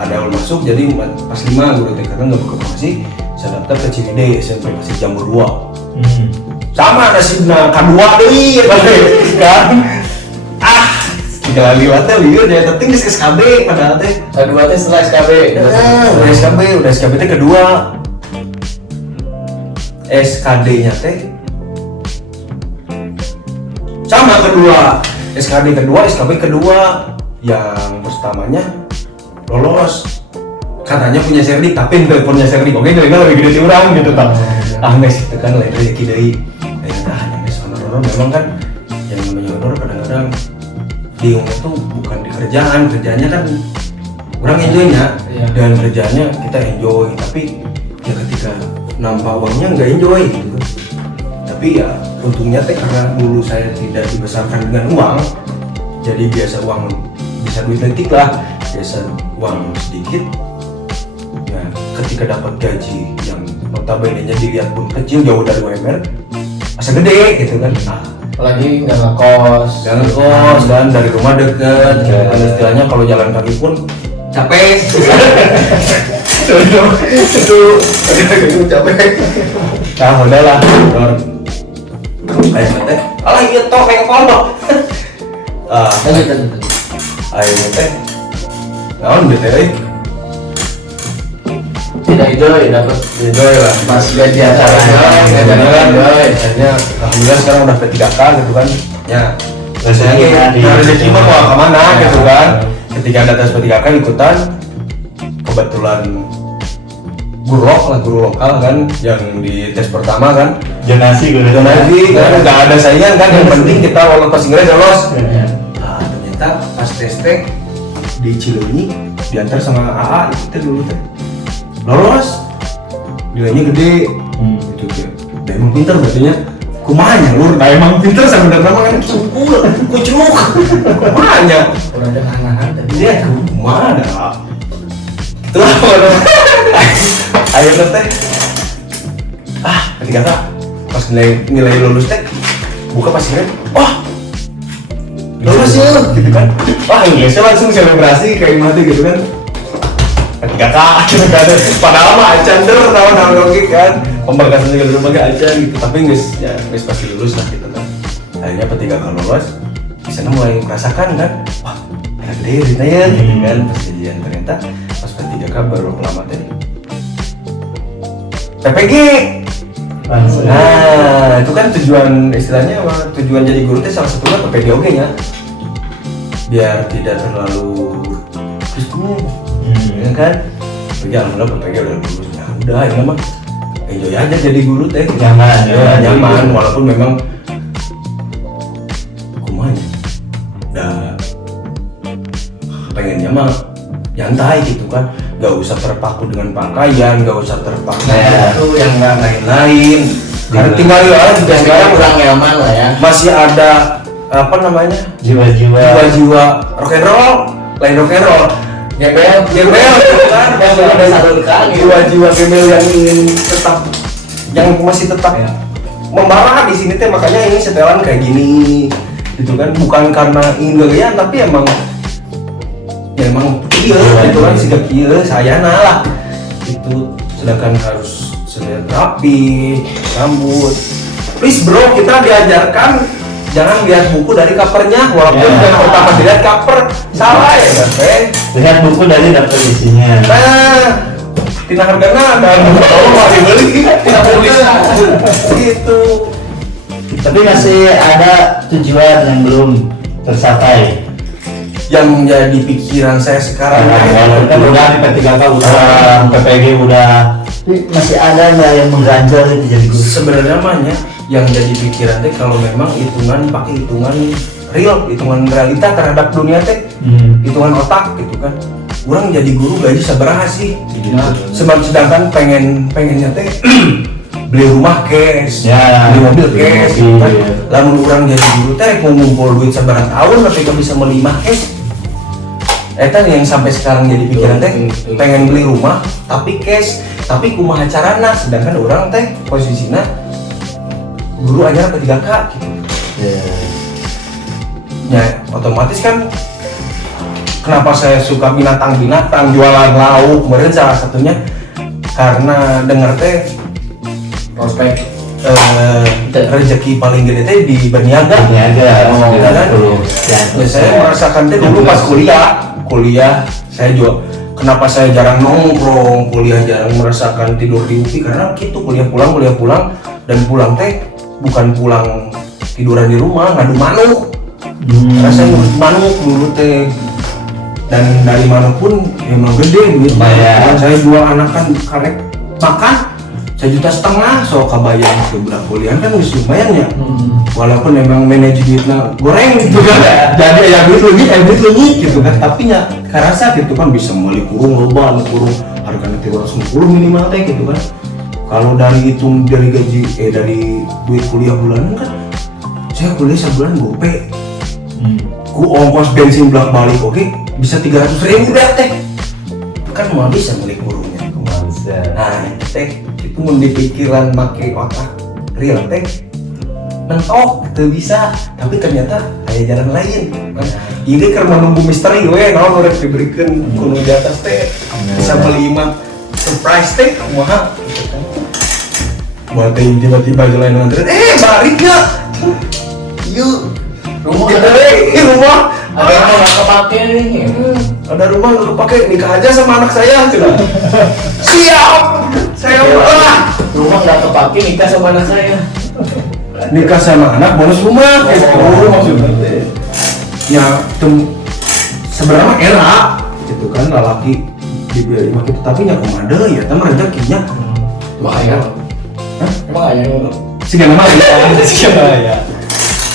ada Aul masuk jadi pas 5 guru TK kan nggak buka formasi, saya daftar ke Ciwidey SMP masih Jambur 2 sama nasibnya K2 deh kan tiga lagi teh liur dia tertinggi SKB padahal teh K2 teh setelah SKB udah SKB teh kedua SKD nya teh sama kedua SKD kedua SKB kedua yang pertamanya lolos katanya punya serdik tapi ente punya serdik oke jadi lebih gede di orang gitu tak guys itu kan lain rezeki dari guys honor memang kan yang namanya honor kadang-kadang bingungnya tuh bukan di kerjanya kan orang enjoynya Iya. dan kerjanya kita enjoy, tapi ya ketika nampak uangnya nggak enjoy gitu. Tapi ya untungnya teh karena dulu saya tidak dibesarkan dengan uang, jadi biasa uang bisa duit detik lah, biasa uang sedikit. Ya ketika dapat gaji yang notabene-nya dilihat pun kecil jauh dari UMR, asa gede gitu kan. Apalagi nggak ngekos. Jangan kos dan dari rumah deket, kan istilahnya kalau jalan kaki pun capek. Itu capek. Nah udah lah, kayak teh, alah iya toh kayak pondok. Lanjut. Ayo teh, naon BTW? Tidak enjoy, dapat Enjoy lah. pas gaji acaranya, enjoy. Akhirnya alhamdulillah sekarang udah P3K gitu kan. Ya, Rezekinya di- rezeki mah mau kemana gitu kan. Ketika ada tes P3K ikutan, kebetulan guru lokal kan yang di tes pertama kan. Jonasi gue Donasi kan nggak ada saingan kan, yang penting kita walaupun pas Inggris lolos. Iya. Nah, ternyata pas tes di Cileunyi diantar sama AA kita dulu teh lolos, nilainya gede gitu ya. Nah, emang pinter berartinya kumanya lur, nah emang pinter sebenarnya mah kan cungkul, kucuk kumanya Orang ada nahan tadi. dia kumana itulah ayo teh ketika kak pas nilai lulus teh buka pas ini lulus ya gitu kan, Inggrisnya langsung selebrasi kayak mati gitu kan. Ketika kak gitu kan, padahal mah acan terus tahun logik kan, pemberkasan juga dulu pakai acan gitu, tapi nggak pasti lulus lah gitu kan. Akhirnya ketika lulus di sana mulai merasakan kan, wah ada gede duitnya ya gitu kan. Pas kejadian ternyata pas P3K baru lama tadi PPG. Langsung. Nah, itu kan tujuan istilahnya tujuan jadi guru itu salah satunya PPG oke nya. Biar tidak terlalu risiko. Ya kan? Tapi alhamdulillah PPG udah lulus. Ya udah, ini mah enjoy aja jadi guru teh. Nyaman, Ya, nyaman walaupun memang kumanya. Udah pengennya mah nyantai gitu kan. Gak usah terpaku dengan pakaian, gak usah terpaku Ya. itu yang nggak lain-lain. Karena tinggal ya juga sekarang kurang nyaman lah ya. masih ada apa namanya jiwa-jiwa rock and roll, lain rock and roll, gembel gitu kan, Yang belum disalurkan gitu. jiwa-jiwa gembel yang ingin tetap, yang masih tetap membara di sini teh, makanya ini setelan kayak gini gitu kan, bukan karena ingin gaya tapi emang ya emang iya gitu kan, sigap iya sayana lah itu, sedangkan harus sedia rapi rambut. Please bro, kita diajarkan jangan lihat buku dari covernya, walaupun Ya. yang pertama dilihat cover salah ya kan Ben. Lihat buku dari daftar isinya. Nah, tina hargana dan kalau mau dibeli tidak tulis gitu. Tapi masih ada tujuan yang belum tercapai. Yang jadi pikiran saya sekarang Walaupun kan udah di P3K udah, PPG udah, tapi masih ada nggak yang mengganjal itu jadi guru? sebenarnya mahnya yang jadi pikiran teh kalau memang hitungan pakai hitungan real, hitungan realita terhadap dunia teh, hitungan otak gitu kan. Orang jadi guru gaji sabaraha sih? Sedangkan pengennya teh beli rumah cash, Ya, beli mobil beli cash, mobil, gitu kan. ya. Lamun orang jadi guru teh mau ngumpul duit sabaraha tahun tapi gak bisa melimah cash. Eta yang sampai sekarang jadi pikiran teh pengen beli rumah tapi cash, tapi kumaha carana, sedangkan orang teh posisinya guru ajar P3K gitu. Ya otomatis kan kenapa saya suka binatang-binatang, jualan lauk, meureun salah satunya karena denger teh Prospek. rezeki paling gede teh di berniaga. Berniaga, Oh, ya kan? Ya, saya merasakan teh dulu pas kuliah saya juga kenapa saya jarang nongkrong, kuliah jarang merasakan tidur di UPI karena gitu, kuliah pulang dan pulang teh bukan pulang tiduran di rumah, ngadu manuk. Karena saya ngurus manuk dulu teh, dan dari mana pun emang gede duit. Lumayan. Saya jual anakan karek makan 1,5 juta, so kabayang sebelah kuliah kan wis lumayan ya. walaupun memang manage duitnya goreng gitu kan, jadi ya duit lebih gitu kan, tapi ya karasa gitu kan bisa beli kurung loba, kurung harganya 350 minimal teh gitu kan. Kalau dari hitung dari gaji dari duit kuliah bulanan kan, saya kuliah sebulan gope, ku ongkos bensin bolak balik oke bisa 300.000 dah teh, itu kan mau bisa beli kurungnya. Nah teh itu mau dipikiran pakai otak real teh mentok itu bisa, tapi ternyata ada jalan lain kan. Ini karena menunggu misteri gue naon udah diberikan kuno di atas teh bisa beli imam surprise teh kumaha gitu kan. Buat tiba-tiba jalan dengan baliknya yuk rumah rumah ada yang nggak kepake nih. Ada rumah nggak kepake, nikah aja sama anak saya sudah. Siap saya Rumah nggak kepake, nikah sama anak saya. Nikah sama anak bonus rumah gitu maksudnya teh. Ya sebenarnya era gitu kan lelaki dibeli rumah gitu, tapi nya komanda ya teh rezekinya. Emang ayah Sih nama ya.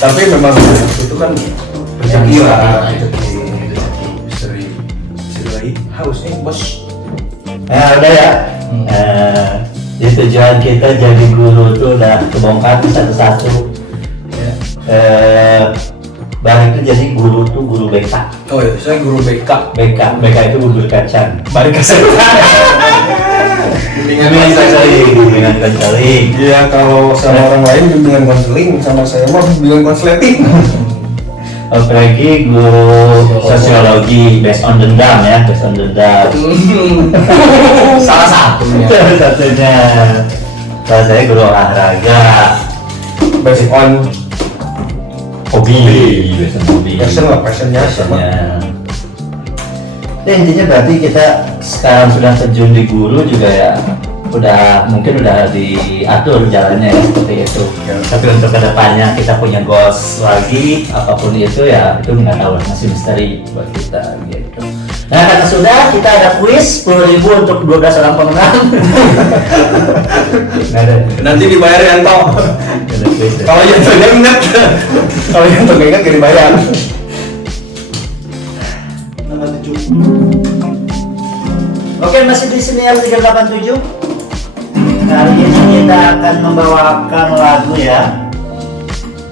Tapi memang itu kan rezeki lah. Misteri lagi haus bos. Udah ya. Jadi tujuan kita jadi guru tuh udah kebongkar satu-satu. Balik itu jadi guru tuh guru BK. Oh iya, saya guru BK. BK itu bubur kacang. Balik ke saya. Bimbingan konseling. Iya, kalau sama orang lain bimbingan konseling, sama saya mah bimbingan konsleting. Apalagi guru sosiologi based on dendam ya, based on dendam. Salah satunya. Kalau saya guru olahraga Based on hobi, based on hobi. passionnya sama. Ya, intinya berarti kita sekarang sudah terjun di guru juga ya, mungkin udah diatur jalannya ya seperti itu. Tapi untuk kedepannya kita punya goals lagi, apapun itu ya itu nggak tahu, masih misteri buat kita gitu. Nah kata sudah, kita ada kuis 10.000 untuk 12 orang pemenang. Nanti dibayar Yanto. Ada kuis ya. Kalau Yanto ingat, kalau Yanto ingat gak dibayar. Oke, masih di sini L387. Kali ini kita akan membawakan lagu ya.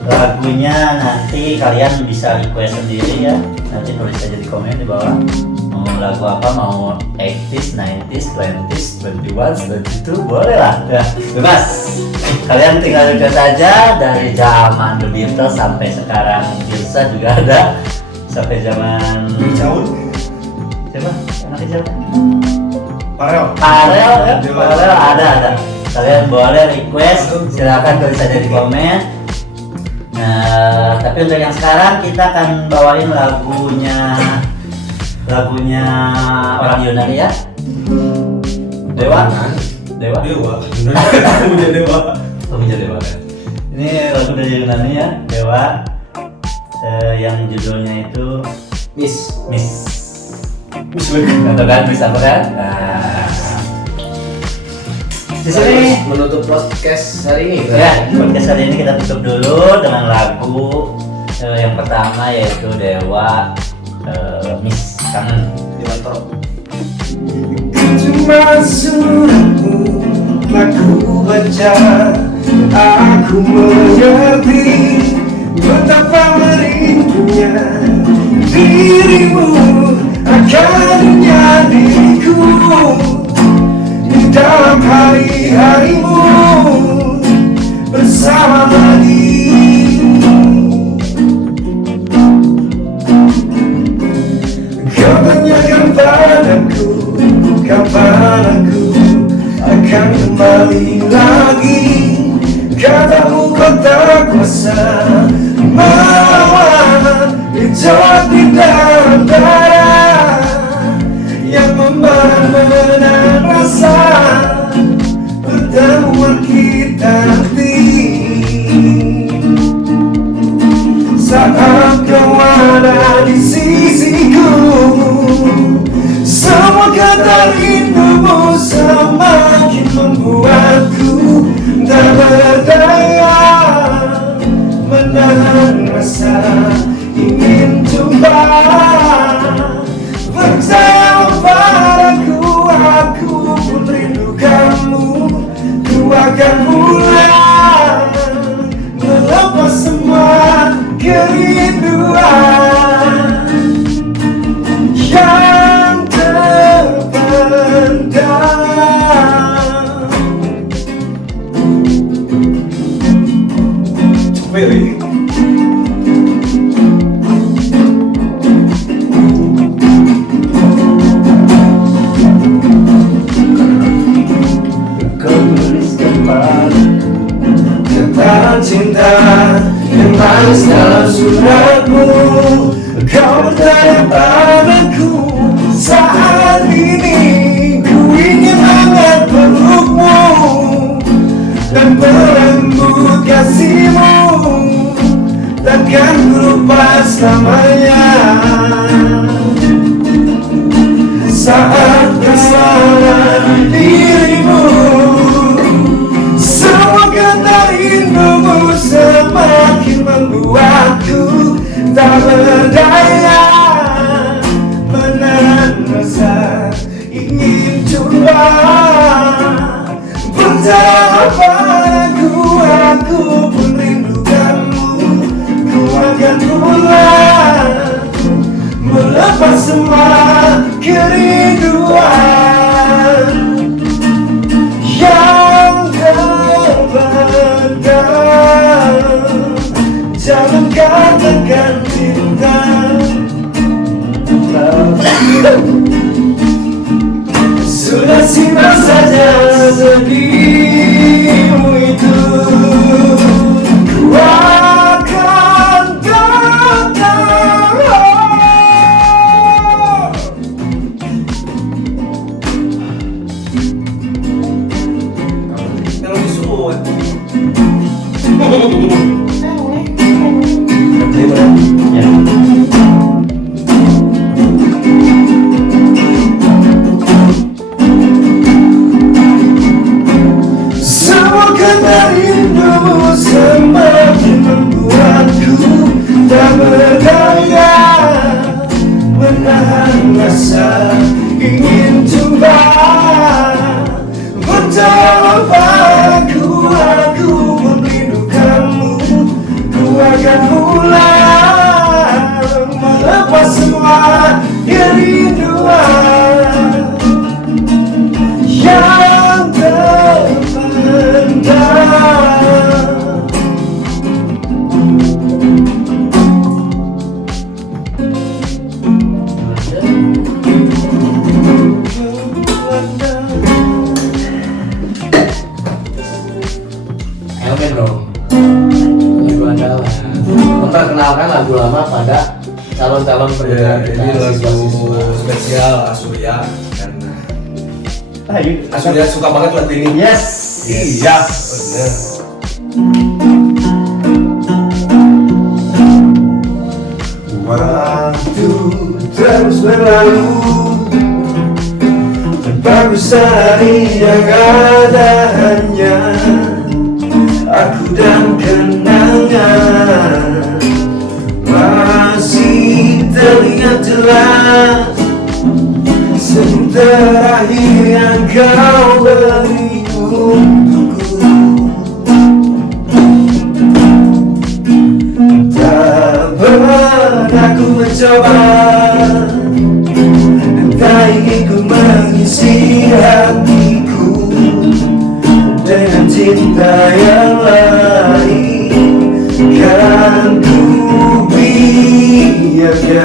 Lagunya nanti kalian bisa request sendiri ya. Nanti tulis aja di komen di bawah. Mau lagu apa, mau 80s, 90s, 20s, 21s, 22, boleh lah. Ya, bebas. Kalian tinggal request aja dari zaman The Beatles sampai sekarang. Bisa juga ada sampai zaman siapa? Anak kecil? Parel ya? Parel ada. Kalian boleh request, silakan tulis aja di komen. Nah, tapi untuk yang sekarang kita akan bawain lagunya orang Yunani ya. Dewa. Punya dewa. Punya Dewa. Ini lagu dari Yunani ya, Dewa. Yang judulnya itu Miss. Atau kan Miss apa kan? Nah, di sini menutup podcast hari ini. ya, podcast hari ini kita tutup dulu dengan lagu yang pertama yaitu Dewa, Miss Kangen. Cuma suratmu telah ku baca, aku mengerti betapa merindunya dirimu akan menjadiku di dalam hari-harimu bersama lagi. Kau tanyakan padaku kapan aku akan kembali lagi. Katamu kau tak kuasa melawan gejolak di dalam dada yang membenar rasa pertemuan kita nanti. Saat kau ada di sisiku, semua kata rindumu semakin membuatku tak berdaya bersamanya saat kesalah dirimu. Semua kata rindumu semakin membuatku tak berdaya menahan rasa ingin coba berjauh padaku. Aku pun rindukanmu, ku akan pulang melepas semua kerinduan yang terpendam. Jangan katakan cinta, sudah simpan saja sedihmu itu. Ku akan datang. Kalau disuruh Ya. semua kata rindumu semakin membuatku tak berdaya menahan rasa ingin jumpa berjauh padaku. Aku pun rindukanmu, ku akan pulang melepas semua kerinduan yang terpendam. Elmen dong. Lagu andalan. Memperkenalkan lagu lama pada calon-calon pendengar kita. Ini lagu siswa-siswa. spesial Asurya karena Ayo. Asurya suka banget lagu ini. Yes. Iya, benar. Waktu terus berlalu tanpa ku sadari yang ada hanya aku dan kenangan. Masih terlihat jelas senyum terakhir yang kau beri untukku. Tak pernah ku mencoba, tak ingin ku mengisi hatiku dengan cinta yang lain. Kan ku biarkan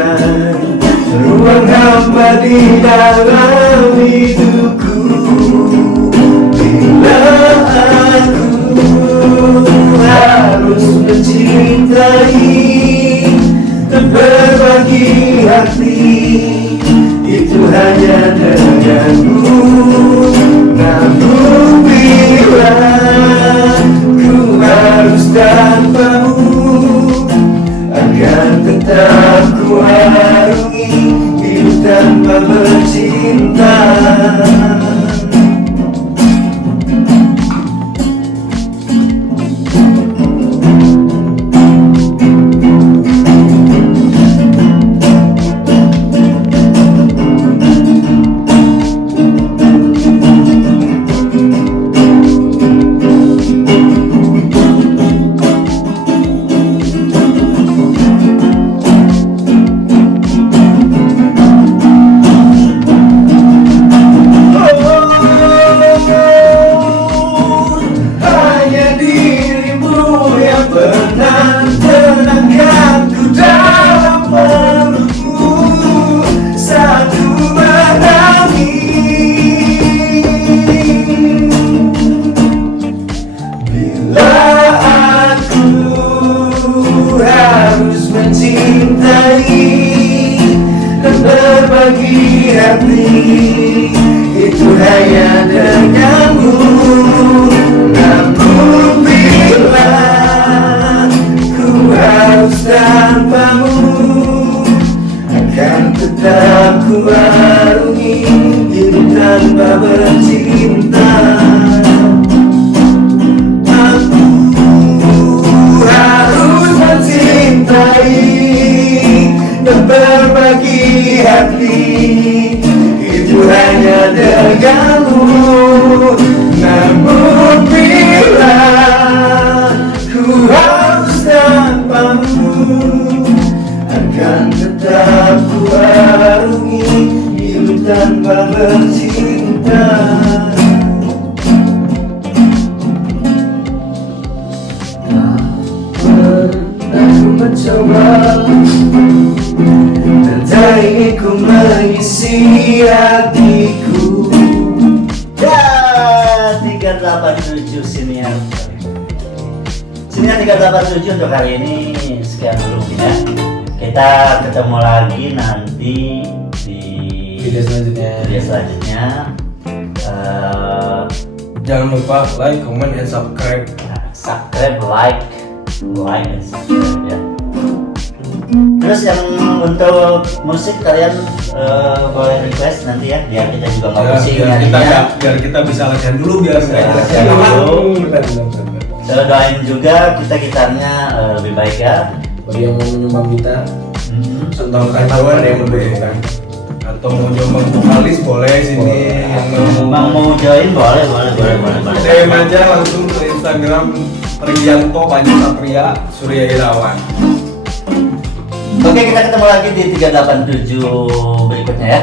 ruang hampa di dalam hidupku. Bila aku harus mencintai dan berbagi hati, itu hanya denganmu. Namun bila ku harus tanpamu, akan tetap ku harungi hidup tanpa bercinta. denganmu. Namun bila ku harus tanpamu, akan tetap ku arungi hidup tanpa bercinta. Aku mencoba dan tak ingin ku mengisi hatiku. Ya, 387 siniar. Siniar 387 untuk hari ini sekian dulu ya. Kita ketemu lagi nanti di Video selanjutnya. video selanjutnya. Jangan lupa like, comment, dan subscribe. Subscribe, like and subscribe ya. Terus yang untuk musik kalian boleh request nanti ya, biar kita juga nggak pusing nyanyinya. Biar kita bisa latihan dulu biar Latihan dulu. Saya doain juga kita gitarnya lebih baik ya. Bagi yang mau menyumbang gitar, Atau kacauan yang membutuhkan. Atau mau nyoba vokalis boleh sini. Yang mau join boleh. DM aja langsung ke Instagram Priyanto Panji Satria Surya Irawan. Oke, kita ketemu lagi di 387 berikutnya ya.